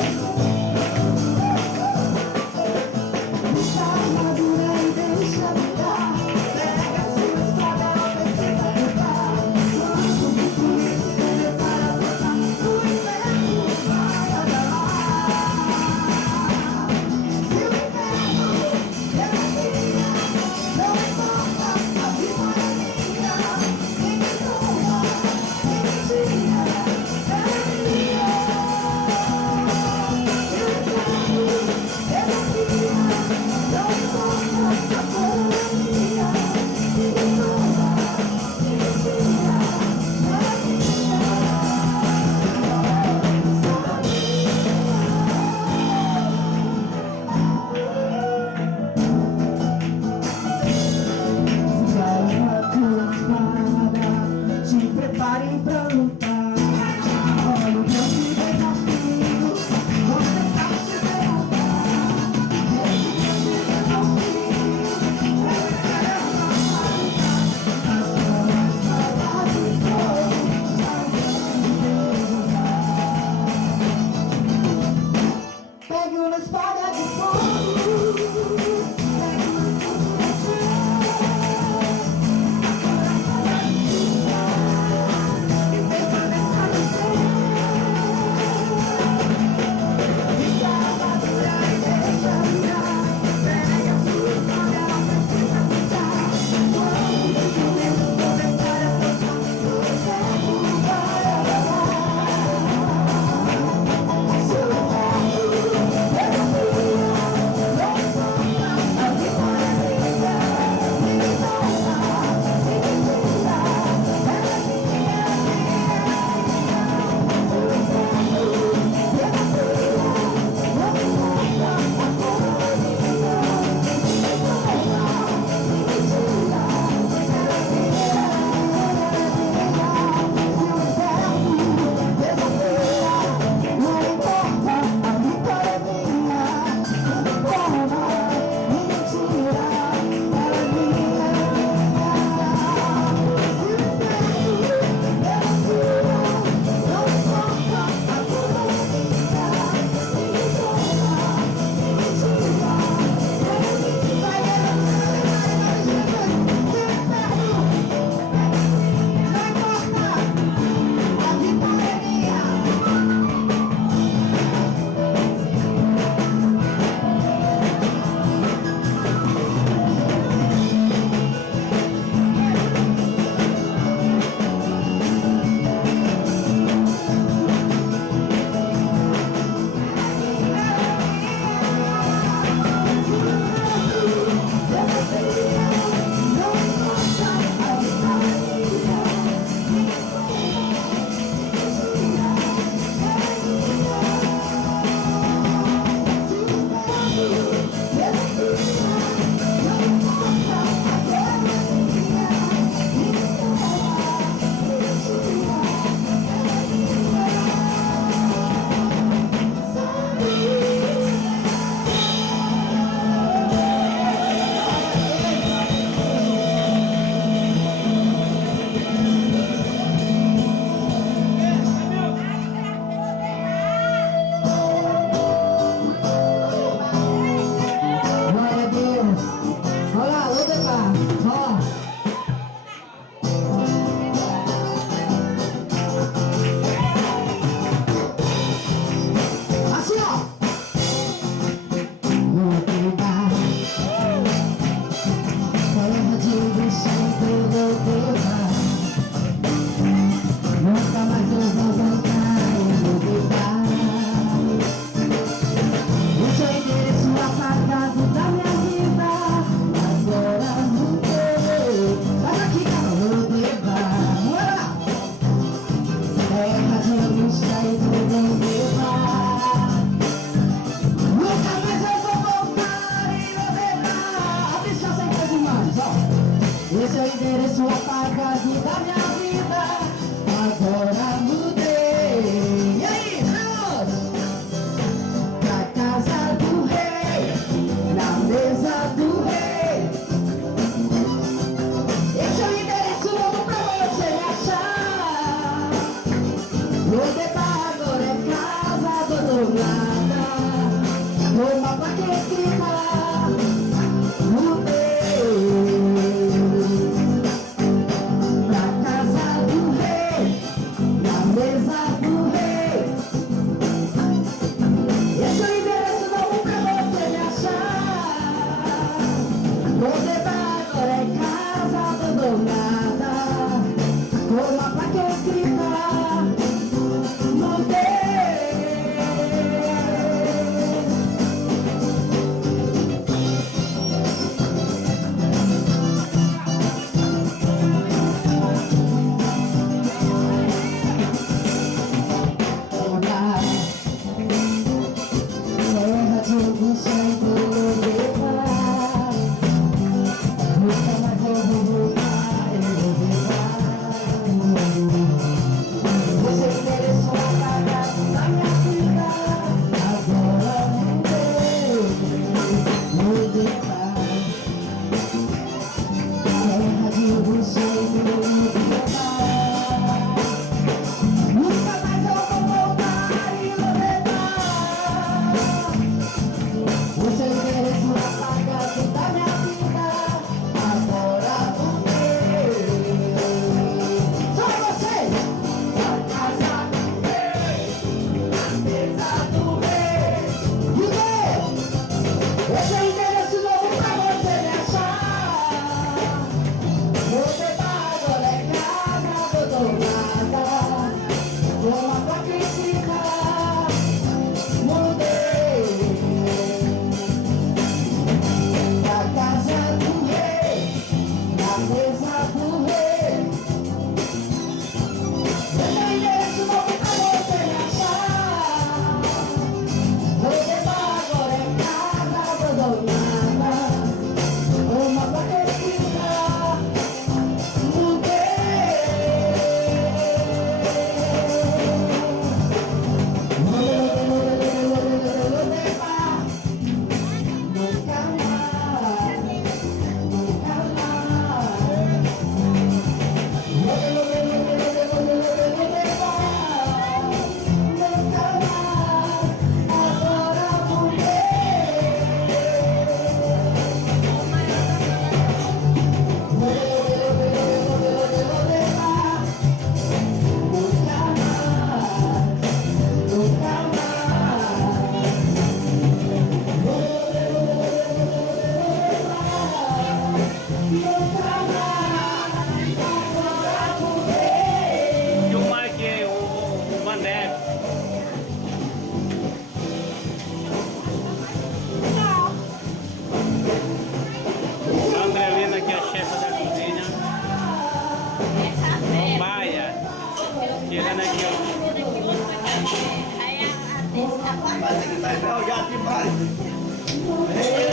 Vai enferrujar demais.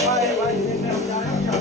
Vai enferrujar.